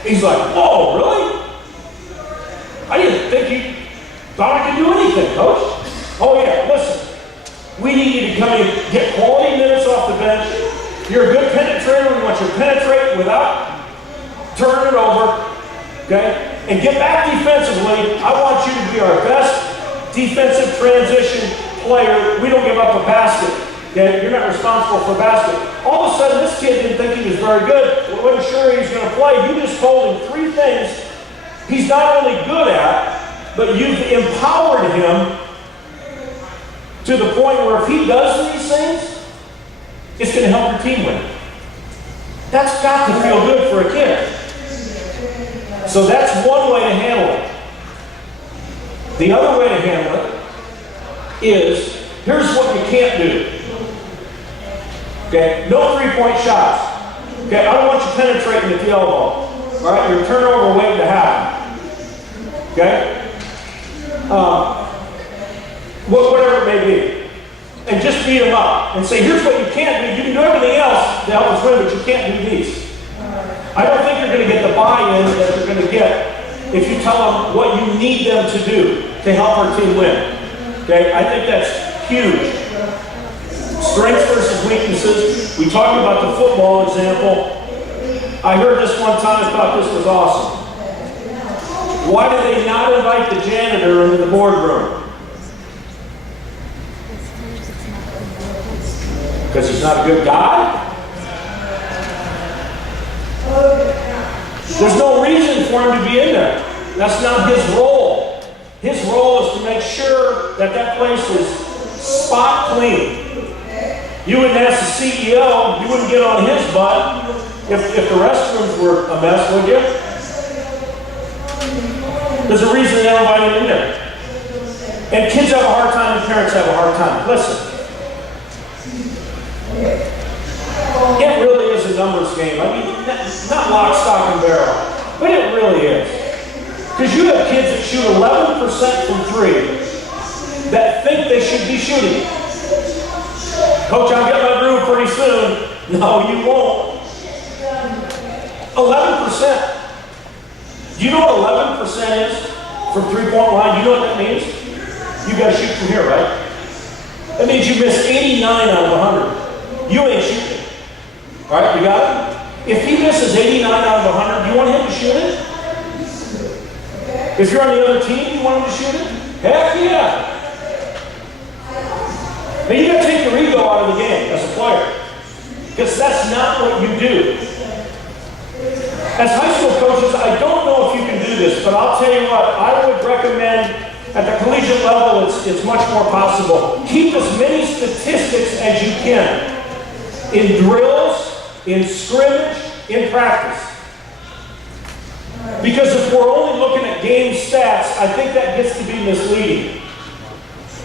He's like, whoa, really? I didn't think you thought I could do anything, Coach. Oh yeah, listen. We need you to come in, get quality minutes off the bench. You're a good penetrator. We want you to penetrate without turning it over, okay? And get back defensively. I want you to be our best defensive transition player. We don't give up a basket, okay? You're not responsible for a basket. All of a sudden, this kid didn't think he was very good. Wasn't sure he was going to play. You just told him three things he's not only good at, but you've empowered him to the point where if he does these things, it's going to help your team win. That's got to feel good for a kid. So that's one way to handle it. The other way to handle it is, here's what you can't do. Okay, no three-point shots. Okay, I don't want you penetrating at the elbow. All right, your turnover waiting to happen. Okay? Whatever it may be. And just beat them up and say, here's what you can't do. You can do everything else to help us win, but you can't do these. I don't think you're going to get the buy-in that you're going to get if you tell them what you need them to do to help our team win. Okay? I think that's huge. Strengths versus weaknesses. We talked about the football example. I heard this one time, I thought this was awesome. Why do they not invite the janitor into the boardroom? Because he's not a good guy? There's no reason for him to be in there. That's not his role. His role is to make sure that that place is spot clean. You wouldn't ask the CEO, you wouldn't get on his butt if the restrooms were a mess, would you? There's a reason they don't invite him in there. And kids have a hard time and parents have a hard time. Listen. It really is a numbers game. I mean, not lock, stock, and barrel. But it really is. Because you have kids that shoot 11% from 3 that think they should be shooting. Coach, I'll get my groove pretty soon. No, you won't. 11%. Do you know what 11% is from three-point line? You know what that means? You got to shoot from here, right? That means you miss 89 out of 100. You ain't shooting. All right, you got it? If he misses 89 out of 100, you want him to shoot it? If you're on the other team, you want him to shoot it? Heck yeah! But you got to take your ego out of the game as a player. Because that's not what you do. As high school coaches, I don't know if you can do this, but I'll tell you what, I would recommend at the collegiate level, it's much more possible. Keep as many statistics as you can in drills, in scrimmage, in practice. Because if we're only looking at game stats, I think that gets to be misleading.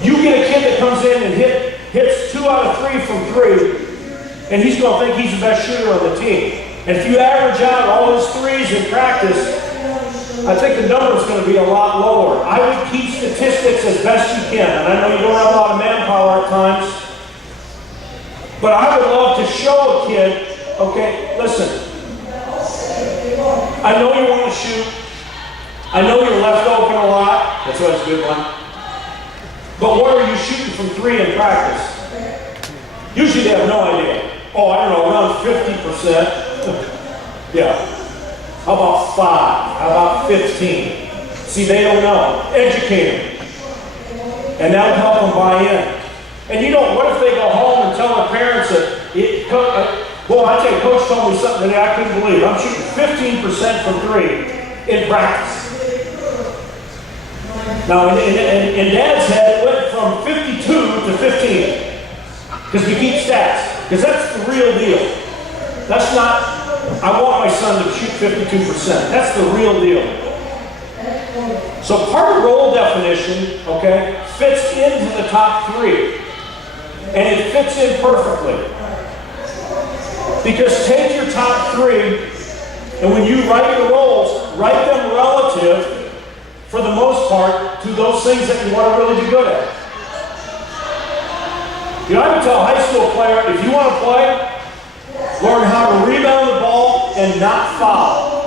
You get a kid that comes in and hits 2 out of 3 from 3, and he's going to think he's the best shooter on the team. And if you average out all his threes in practice, I think the number is going to be a lot lower. I would keep statistics as best you can. And I know you don't have a lot of manpower at times, but I would love to show a kid, okay, listen, I know you want to shoot. I know you're left open a lot. That's always a good one. But what are you shooting from 3 in practice? Usually they have no idea. Oh, I don't know, around 50%. Yeah. How about 5? How about 15? See, they don't know. Educate them. And that'll help them buy in. And you know, what if they go home and tell their parents that, well, I tell you, Coach told me something that I couldn't believe. I'm shooting 15% from 3 in practice. Now, in Dad's head, it went from 52 to 15. Because we keep stats. Because that's the real deal. That's not, I want my son to shoot 52%. That's the real deal. So part of role definition, okay, fits into the top 3. And it fits in perfectly. Because take your top 3, and when you write your roles, write them relative, for the most part, to those things that you want to really be good at. You know, I would tell a high school player, if you want to play, learn how to rebound the ball and not foul.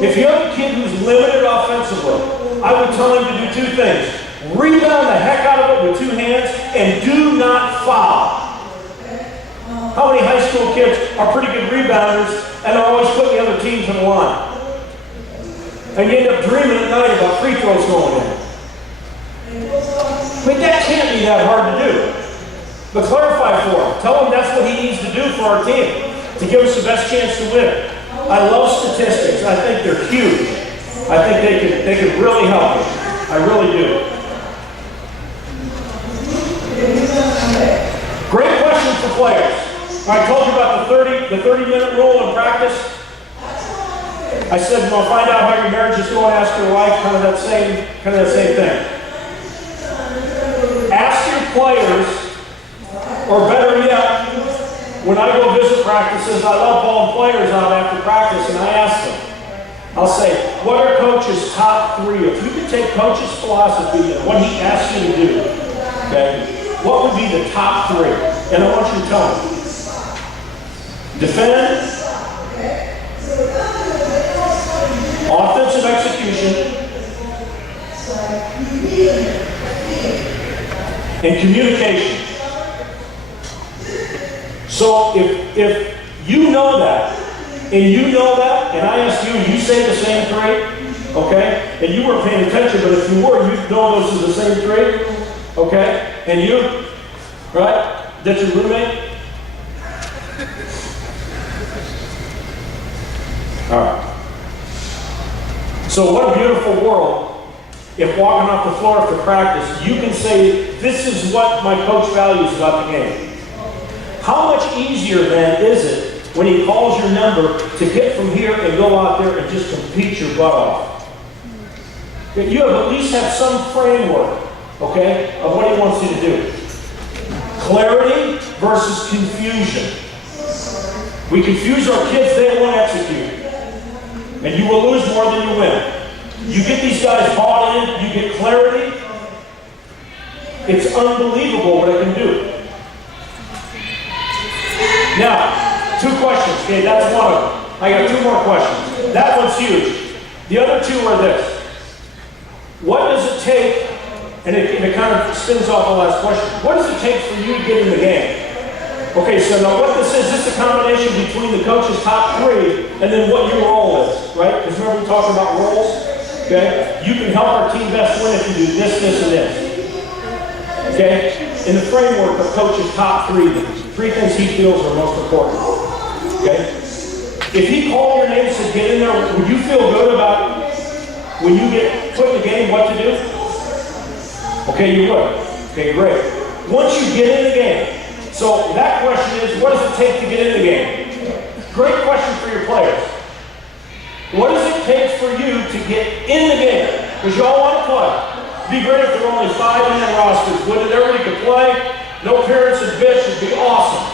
If you have a kid who's limited offensively, I would tell him to do 2 things. Rebound the heck out of it with 2 hands and do not foul. How many high school kids are pretty good rebounders and are always putting the other teams in the line? And you end up dreaming at night about free throws going in. But that can't be that hard to do. But clarify for him. Tell him that's what he needs to do for our team to give us the best chance to win. I love statistics. I think they're huge. I think they can really help you. I really do. Great question for players. I told you about the 30-minute rule in practice. I said, well, find out how your marriage is going, ask your wife, kind of that same thing. Ask your players, or better yet, when I go visit practices, I love pulling players out after practice, and I ask them. I'll say, what are Coach's top 3? If you could take Coach's philosophy and what he asks you to do, okay, what would be the top 3? And I want you to tell me. Defend, offensive execution, and communication. So if you know that, and you know that, and I ask you, and you say the same three, okay? And you weren't paying attention, but if you were, you'd know those are the same three, okay? And you, right? That's your roommate? All right. So what a beautiful world. If walking off the floor after practice, you can say, this is what my coach values about the game. How much easier then is it when he calls your number to get from here and go out there and just compete your butt off? You have at least have some framework, okay, of what he wants you to do. Clarity versus confusion. We confuse our kids, they won't execute. And you will lose more than you win. You get these guys bought in, you get clarity. It's unbelievable what it can do. Now, 2 questions. Okay, that's one of them. I got 2 more questions. That one's huge. The other 2 are this. What does it take, and it kind of spins off the last question, what does it take for you to get in the game? Okay, so now what this is a combination between the coach's top 3 and then what your role is, right? Because remember we talked about roles? Okay? You can help our team best win if you do this, this, and this. Okay? In the framework of coach's top 3 things he feels are most important. Okay? If he called your name and said, get in there, would you feel good about when you get put in the game what to do? Okay, you would. Okay, great. Once you get in the game, so that question is, what does it take to get in the game? Great question for your players. What does it take for you to get in the game? Because you all want to play. It'd be great if there were only 5-man rosters. Wouldn't it? Everybody could play. No parents and bitch would be awesome.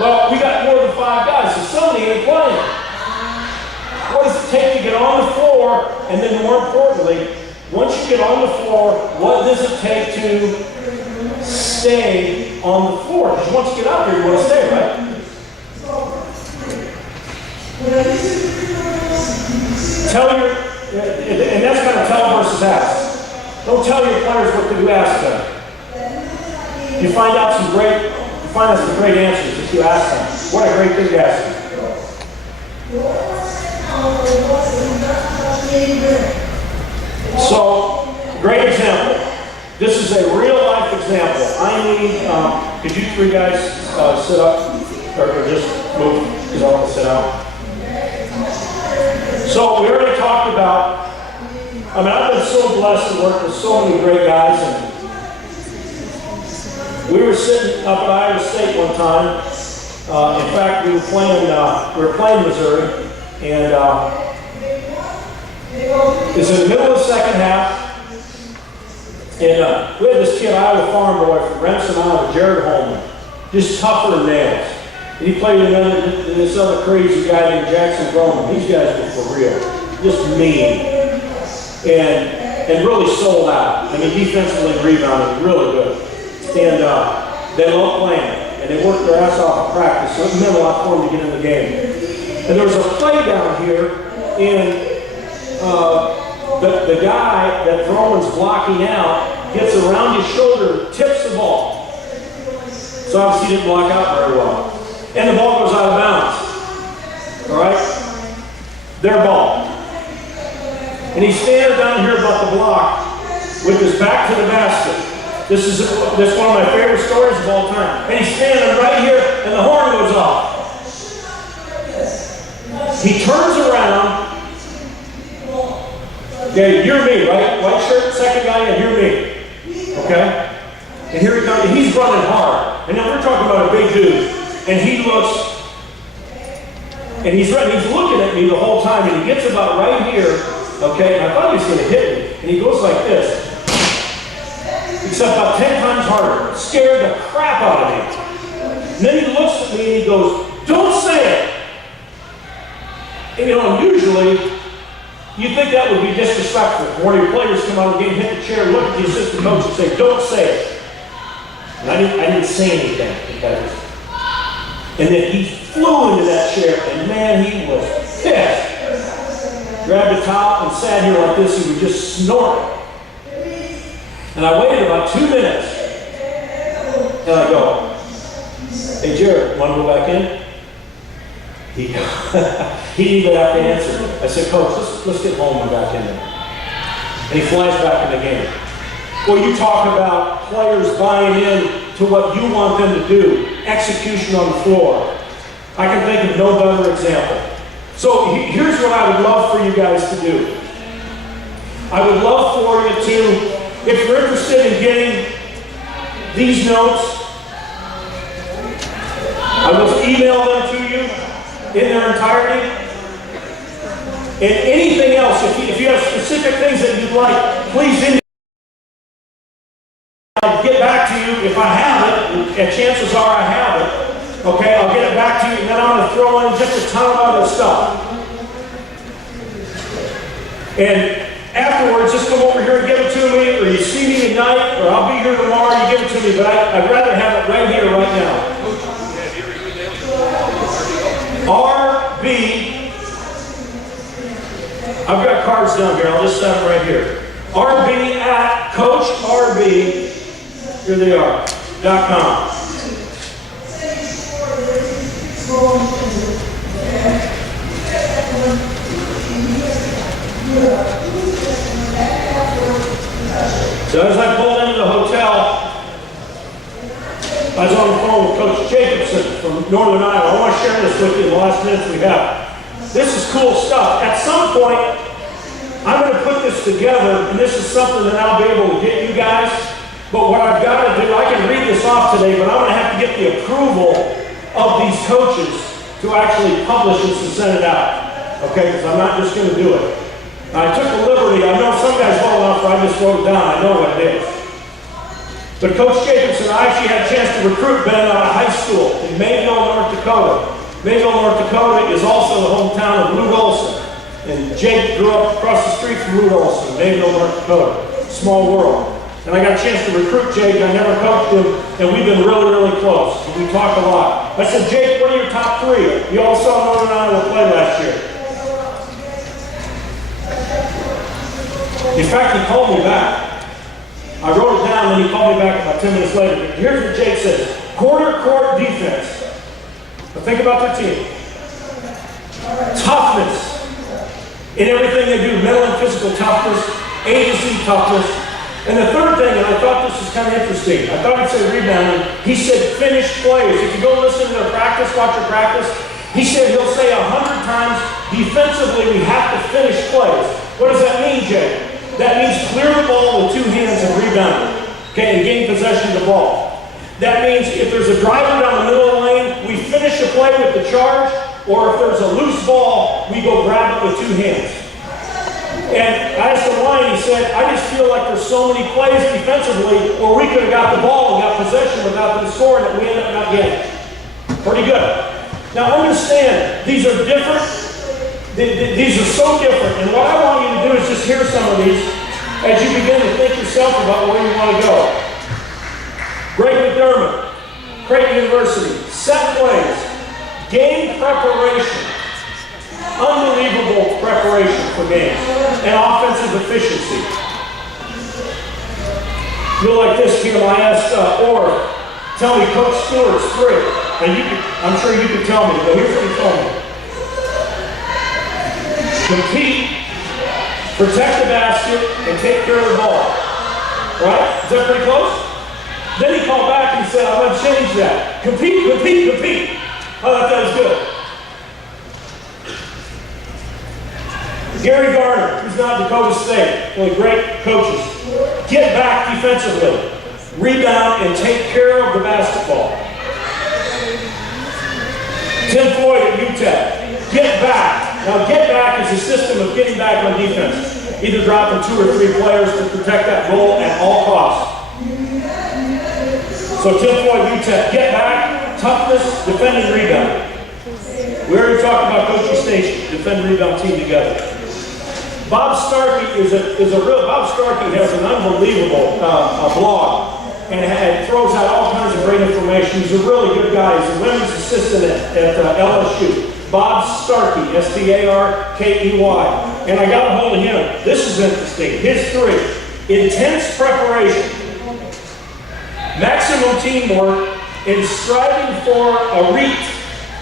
Well, we got more than 5 guys, so somebody ain't playing. What does it take to get on the floor? And then more importantly, once you get on the floor, what does it take to stay on the floor? Because once you get out there, you want to stay, right? Tell your, and that's kind of tell versus ask. Don't tell your players what to do, ask them. You find out some great answers if you ask them. What a great thing to ask them. So, great example. This is a real life example. I need, could you 3 guys sit up or just move because I want to sit out. So we already talked about, I've been so blessed to work with so many great guys, and we were sitting up at Iowa State one time. In fact, we were playing Missouri, and it's in the middle of the second half, and we had this kid, Iowa farm boy from Remsen, Iowa, Jared Holman, just tougher than nails. And he played with this other crazy guy named Jackson Broman. These guys were for real, just mean, and really sold out. I mean, defensively and rebounding, really good. And they loved playing, and they worked their ass off in practice, so it meant a lot for them to get in the game. And there was a play down here, and the guy that Broman's blocking out gets around his shoulder, tips the ball. So obviously he didn't block out very well. And the ball goes out of bounds. All right? Their ball. And he's standing down here about the block with his back to the basket. This is one of my favorite stories of all time. And he's standing right here, and the horn goes off. He turns around. Okay, you're me, right? White shirt, second guy, and you're me. Okay? And here he comes. He's running hard. And now we're talking about a big dude. And he looks, and he's looking at me the whole time, and he gets about right here, okay, and I thought he was going to hit me, and he goes like this, except about 10 times harder, scared the crap out of me. And then he looks at me and he goes, don't say it. And you know, usually, you'd think that would be disrespectful. One of your players come out of the game, hit the chair, look at the assistant coach and say, don't say it. And I didn't say anything because. And then he flew into that chair, and man, he was pissed. Grabbed a towel and sat here like this, he was just snorting. And I waited about 2 minutes, and I go, hey Jared, want to go back in? He didn't even have to answer. I said, Coach, let's get home and back in there. And he flies back in the game. Well, you talk about players buying in to what you want them to do, execution on the floor. I can think of no better example. So here's what I would love for you guys to do. I would love for you to, if you're interested in getting these notes, I will email them to you in their entirety. And anything else, if you have specific things that you'd like, please indicate. I'll get back to you if I have it, and chances are I have it. Okay, I'll get it back to you, and then I'm going to throw in just a ton of other stuff. And afterwards, just come over here and give it to me, or you see me tonight, or I'll be here tomorrow, you give it to me, but I'd rather have it right here, right now. RB, I've got cards down here, I'll just set them right here. RB at CoachRB, here they are, .com. So as I pulled into the hotel, I was on the phone with Coach Jacobson from Northern Iowa. I want to share this with you in the last minutes we have. This is cool stuff. At some point, I'm going to put this together, and this is something that I'll be able to get you guys. But what I've got to do, I can read this off today, but I'm going to have to get the approval of these coaches to actually publish this and send it out. Okay, because I'm not just going to do it. I took the liberty, I know some guys well enough where I just wrote it down, I know what it is. But Coach Jacobson, I actually had a chance to recruit Ben out of high school in Mayville, North Dakota. Mayville, North Dakota is also the hometown of Lute Olson. And Jake grew up across the street from Lute Olson, Mayville, North Dakota. Small world. And I got a chance to recruit Jake, I never coached him, and we've been really, really close. We talk a lot. I said, Jake, what are your top three? You all saw Northern Iowa play last year. In fact, he called me back. I wrote it down, and he called me back about 10 minutes later. Here's what Jake says. Quarter court defense. But think about their team. Toughness in everything they do. Mental and physical toughness. A to Z toughness. And the third thing, and I thought this was kind of interesting. I thought he'd say rebounding. He said finish plays. If you go listen to their practice, watch their practice, he said he'll say 100 times, defensively, we have to finish plays. What does that mean, Jake? That means clear the ball with two hands and rebound. Okay, and gain possession of the ball. That means if there's a driver down the middle of the lane, we finish the play with the charge, or if there's a loose ball, we go grab it with two hands. And I asked him why, and he said, I just feel like there's so many plays defensively where we could have got the ball and got possession without them scoring that we ended up not getting. Pretty good. Now understand, these are different. These are so different, and what I want you to do is just hear some of these as you begin to think yourself about where you want to go. Greg McDermott, Creighton University, set plays, game preparation, unbelievable preparation for games, and offensive efficiency. You'll like this, Kim. I asked Orr, tell me Coach Stewart's free, and I'm sure you can tell me, but here's what he told me. Compete, protect the basket, and take care of the ball. Right? Is that pretty close? Then he called back and said, I'm going to change that. Compete, compete, compete. I thought that was good. Gary Garner, who's now at Dakota State, one of the great coaches. Get back defensively. Rebound and take care of the basketball. Tim Floyd at UTEP. Get back. Now, get back is a system of getting back on defense. Either dropping 2 or 3 players to protect that goal at all costs. So, Tim Floyd, UTEP, get back, toughness, defend and rebound. We already talked about coaching station, defend and rebound team together. Bob Starkey Bob Starkey has an unbelievable blog and throws out all kinds of great information. He's a really good guy. He's a women's assistant at LSU. Bob Starkey, S-T-A-R-K-E-Y. And I got a hold of him. This is interesting. His 3. Intense preparation. Maximum teamwork and striving for a reach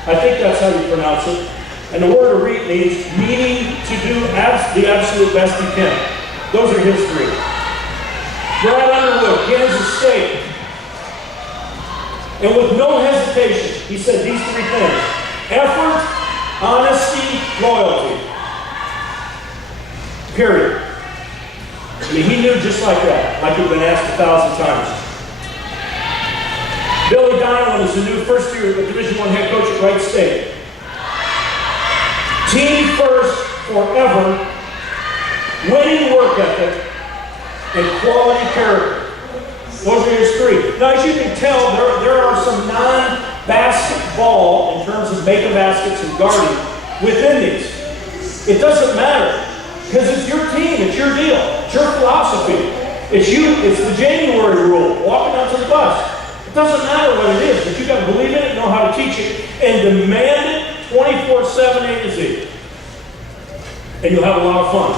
I think that's how you pronounce it. And the word arete means meaning to do the absolute best you can. Those are his three. Brad Underwood, Kansas State. And with no hesitation, he said these three things: effort, honesty, loyalty. Period. I mean, he knew just like that, like he'd been asked 1,000 times. Billy Donovan is the new first-year Division I head coach at Wright State. Team first, forever, winning work ethic, and quality character. Those are his three. Now, as you can tell, there are some non-basketball, in terms of making baskets and guarding, within these. It doesn't matter, because it's your team, it's your deal, it's your philosophy. It's the January rule, walking out to the bus. It doesn't matter what it is, but you got to believe in it, know how to teach it, and demand it 24/7 A to Z. And you'll have a lot of fun.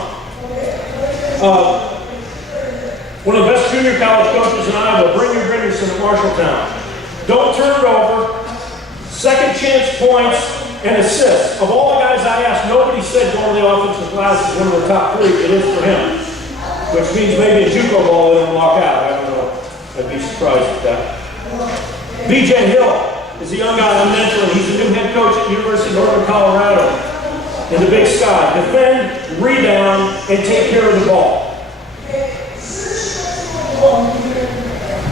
One of the best junior college coaches in Iowa, Brigham Grinderson at Marshalltown. Don't turn it over. Second chance points and assists. Of all the guys I asked, nobody said going to the offensive class is one of the top three. It is for him. Which means maybe a JUCO ball let him walk out. I don't know. I'd be surprised at that. BJ Hill is a young guy I'm mentoring. He's the new head coach at University of Northern Colorado in the Big Sky. Defend, rebound, and take care of the ball.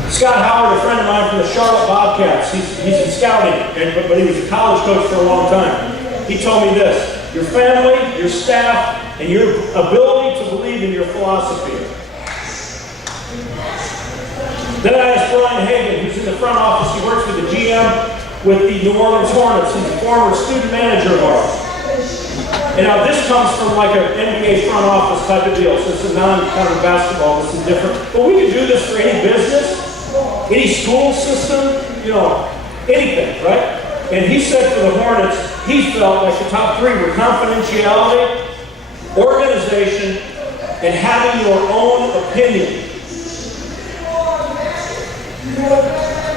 Scott Howard, a friend of mine from the Charlotte Bobcats, he's in scouting, but he was a college coach for a long time. He told me this: your family, your staff, and your ability to believe in your philosophy. Then I asked Brian Hagan, who's in the front office. He works for the GM with the New Orleans Hornets. He's a former student manager of ours. And now this comes from like an NBA front office type of deal, so it's a non-kind of basketball. This is different. But we can do this for any business, any school system, anything, right? And he said for the Hornets, he felt like the top three were confidentiality, organization, and having your own opinion.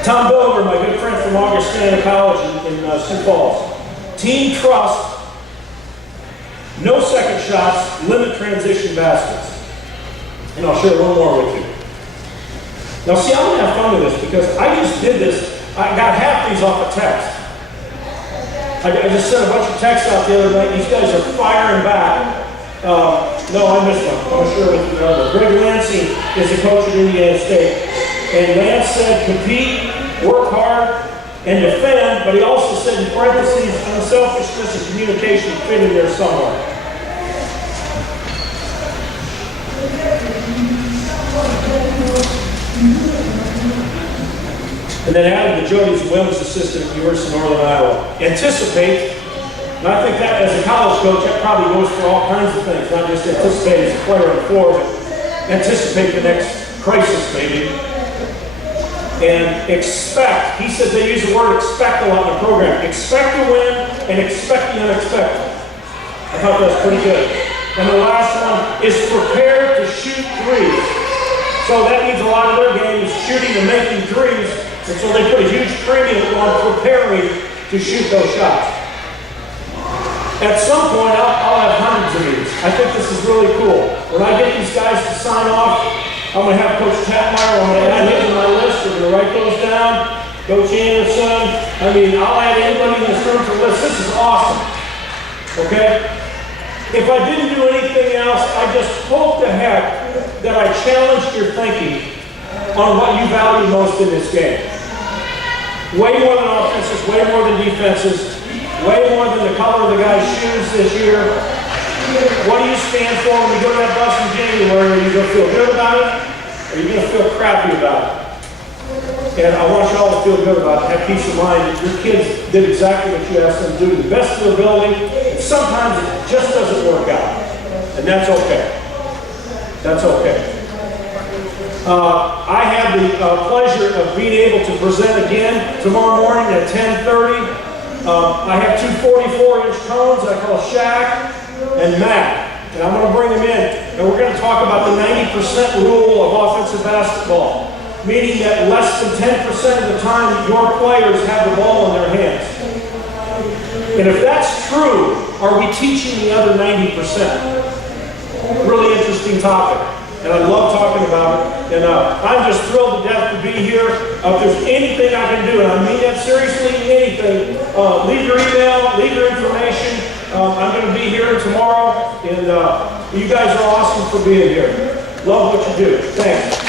Tom Billiger, my good friend from Augustana College in Sioux Falls. Team trust, no second shots, limit transition baskets. And I'll share one more with you. Now see, I'm going to have fun with this because I just did this. I got half these off of text. I just sent a bunch of texts out the other night. These guys are firing back. No, I missed one. I'm sure with you know. Greg Lansing is the coach at Indiana State. And Lance said, compete, work hard, and defend, but he also said in parentheses, unselfishness and communication fit in there somewhere. And then Adam DeJody's a women's assistant at the University of Northern Iowa. Anticipate, and I think that as a college coach, that probably goes for all kinds of things, not just anticipate as a player on the floor, but anticipate the next crisis maybe. And expect, he said they use the word expect a lot in the program. Expect to win and expect the unexpected. I thought that was pretty good. And the last one is prepare to shoot threes. So that means a lot of their game is shooting and making threes. And so they put a huge premium on preparing to shoot those shots. At some point, I'll have hundreds of these. I think this is really cool. When I get these guys to sign off, I'm going to have Coach Tatmeyer, I'm going to add him to my list, we're going to write those down. Coach Anderson, I'll add anybody in this room to the list. This is awesome, okay? If I didn't do anything else, I just hope to heck that I challenged your thinking on what you value most in this game. Way more than offenses, way more than defenses, way more than the color of the guy's shoes this year. What do you stand for when you go to that bus in January? Are you going to feel good about it? Or are you going to feel crappy about it? And I want you all to feel good about it. Have peace of mind that your kids did exactly what you asked them to do, to the best of their ability. And sometimes it just doesn't work out. And that's okay. That's okay. I have the pleasure of being able to present again tomorrow morning at 10:30. I have two 44-inch cones I call Shaq and Matt, and I'm going to bring them in, and we're going to talk about the 90% rule of offensive basketball, meaning that less than 10% of the time your players have the ball in their hands. And if that's true, are we teaching the other 90%? Really interesting topic. And I love talking about it. And I'm just thrilled to death to be here. If there's anything I can do, and I mean that seriously, anything, leave your email, leave your information. I'm going to be here tomorrow. And you guys are awesome for being here. Love what you do. Thanks.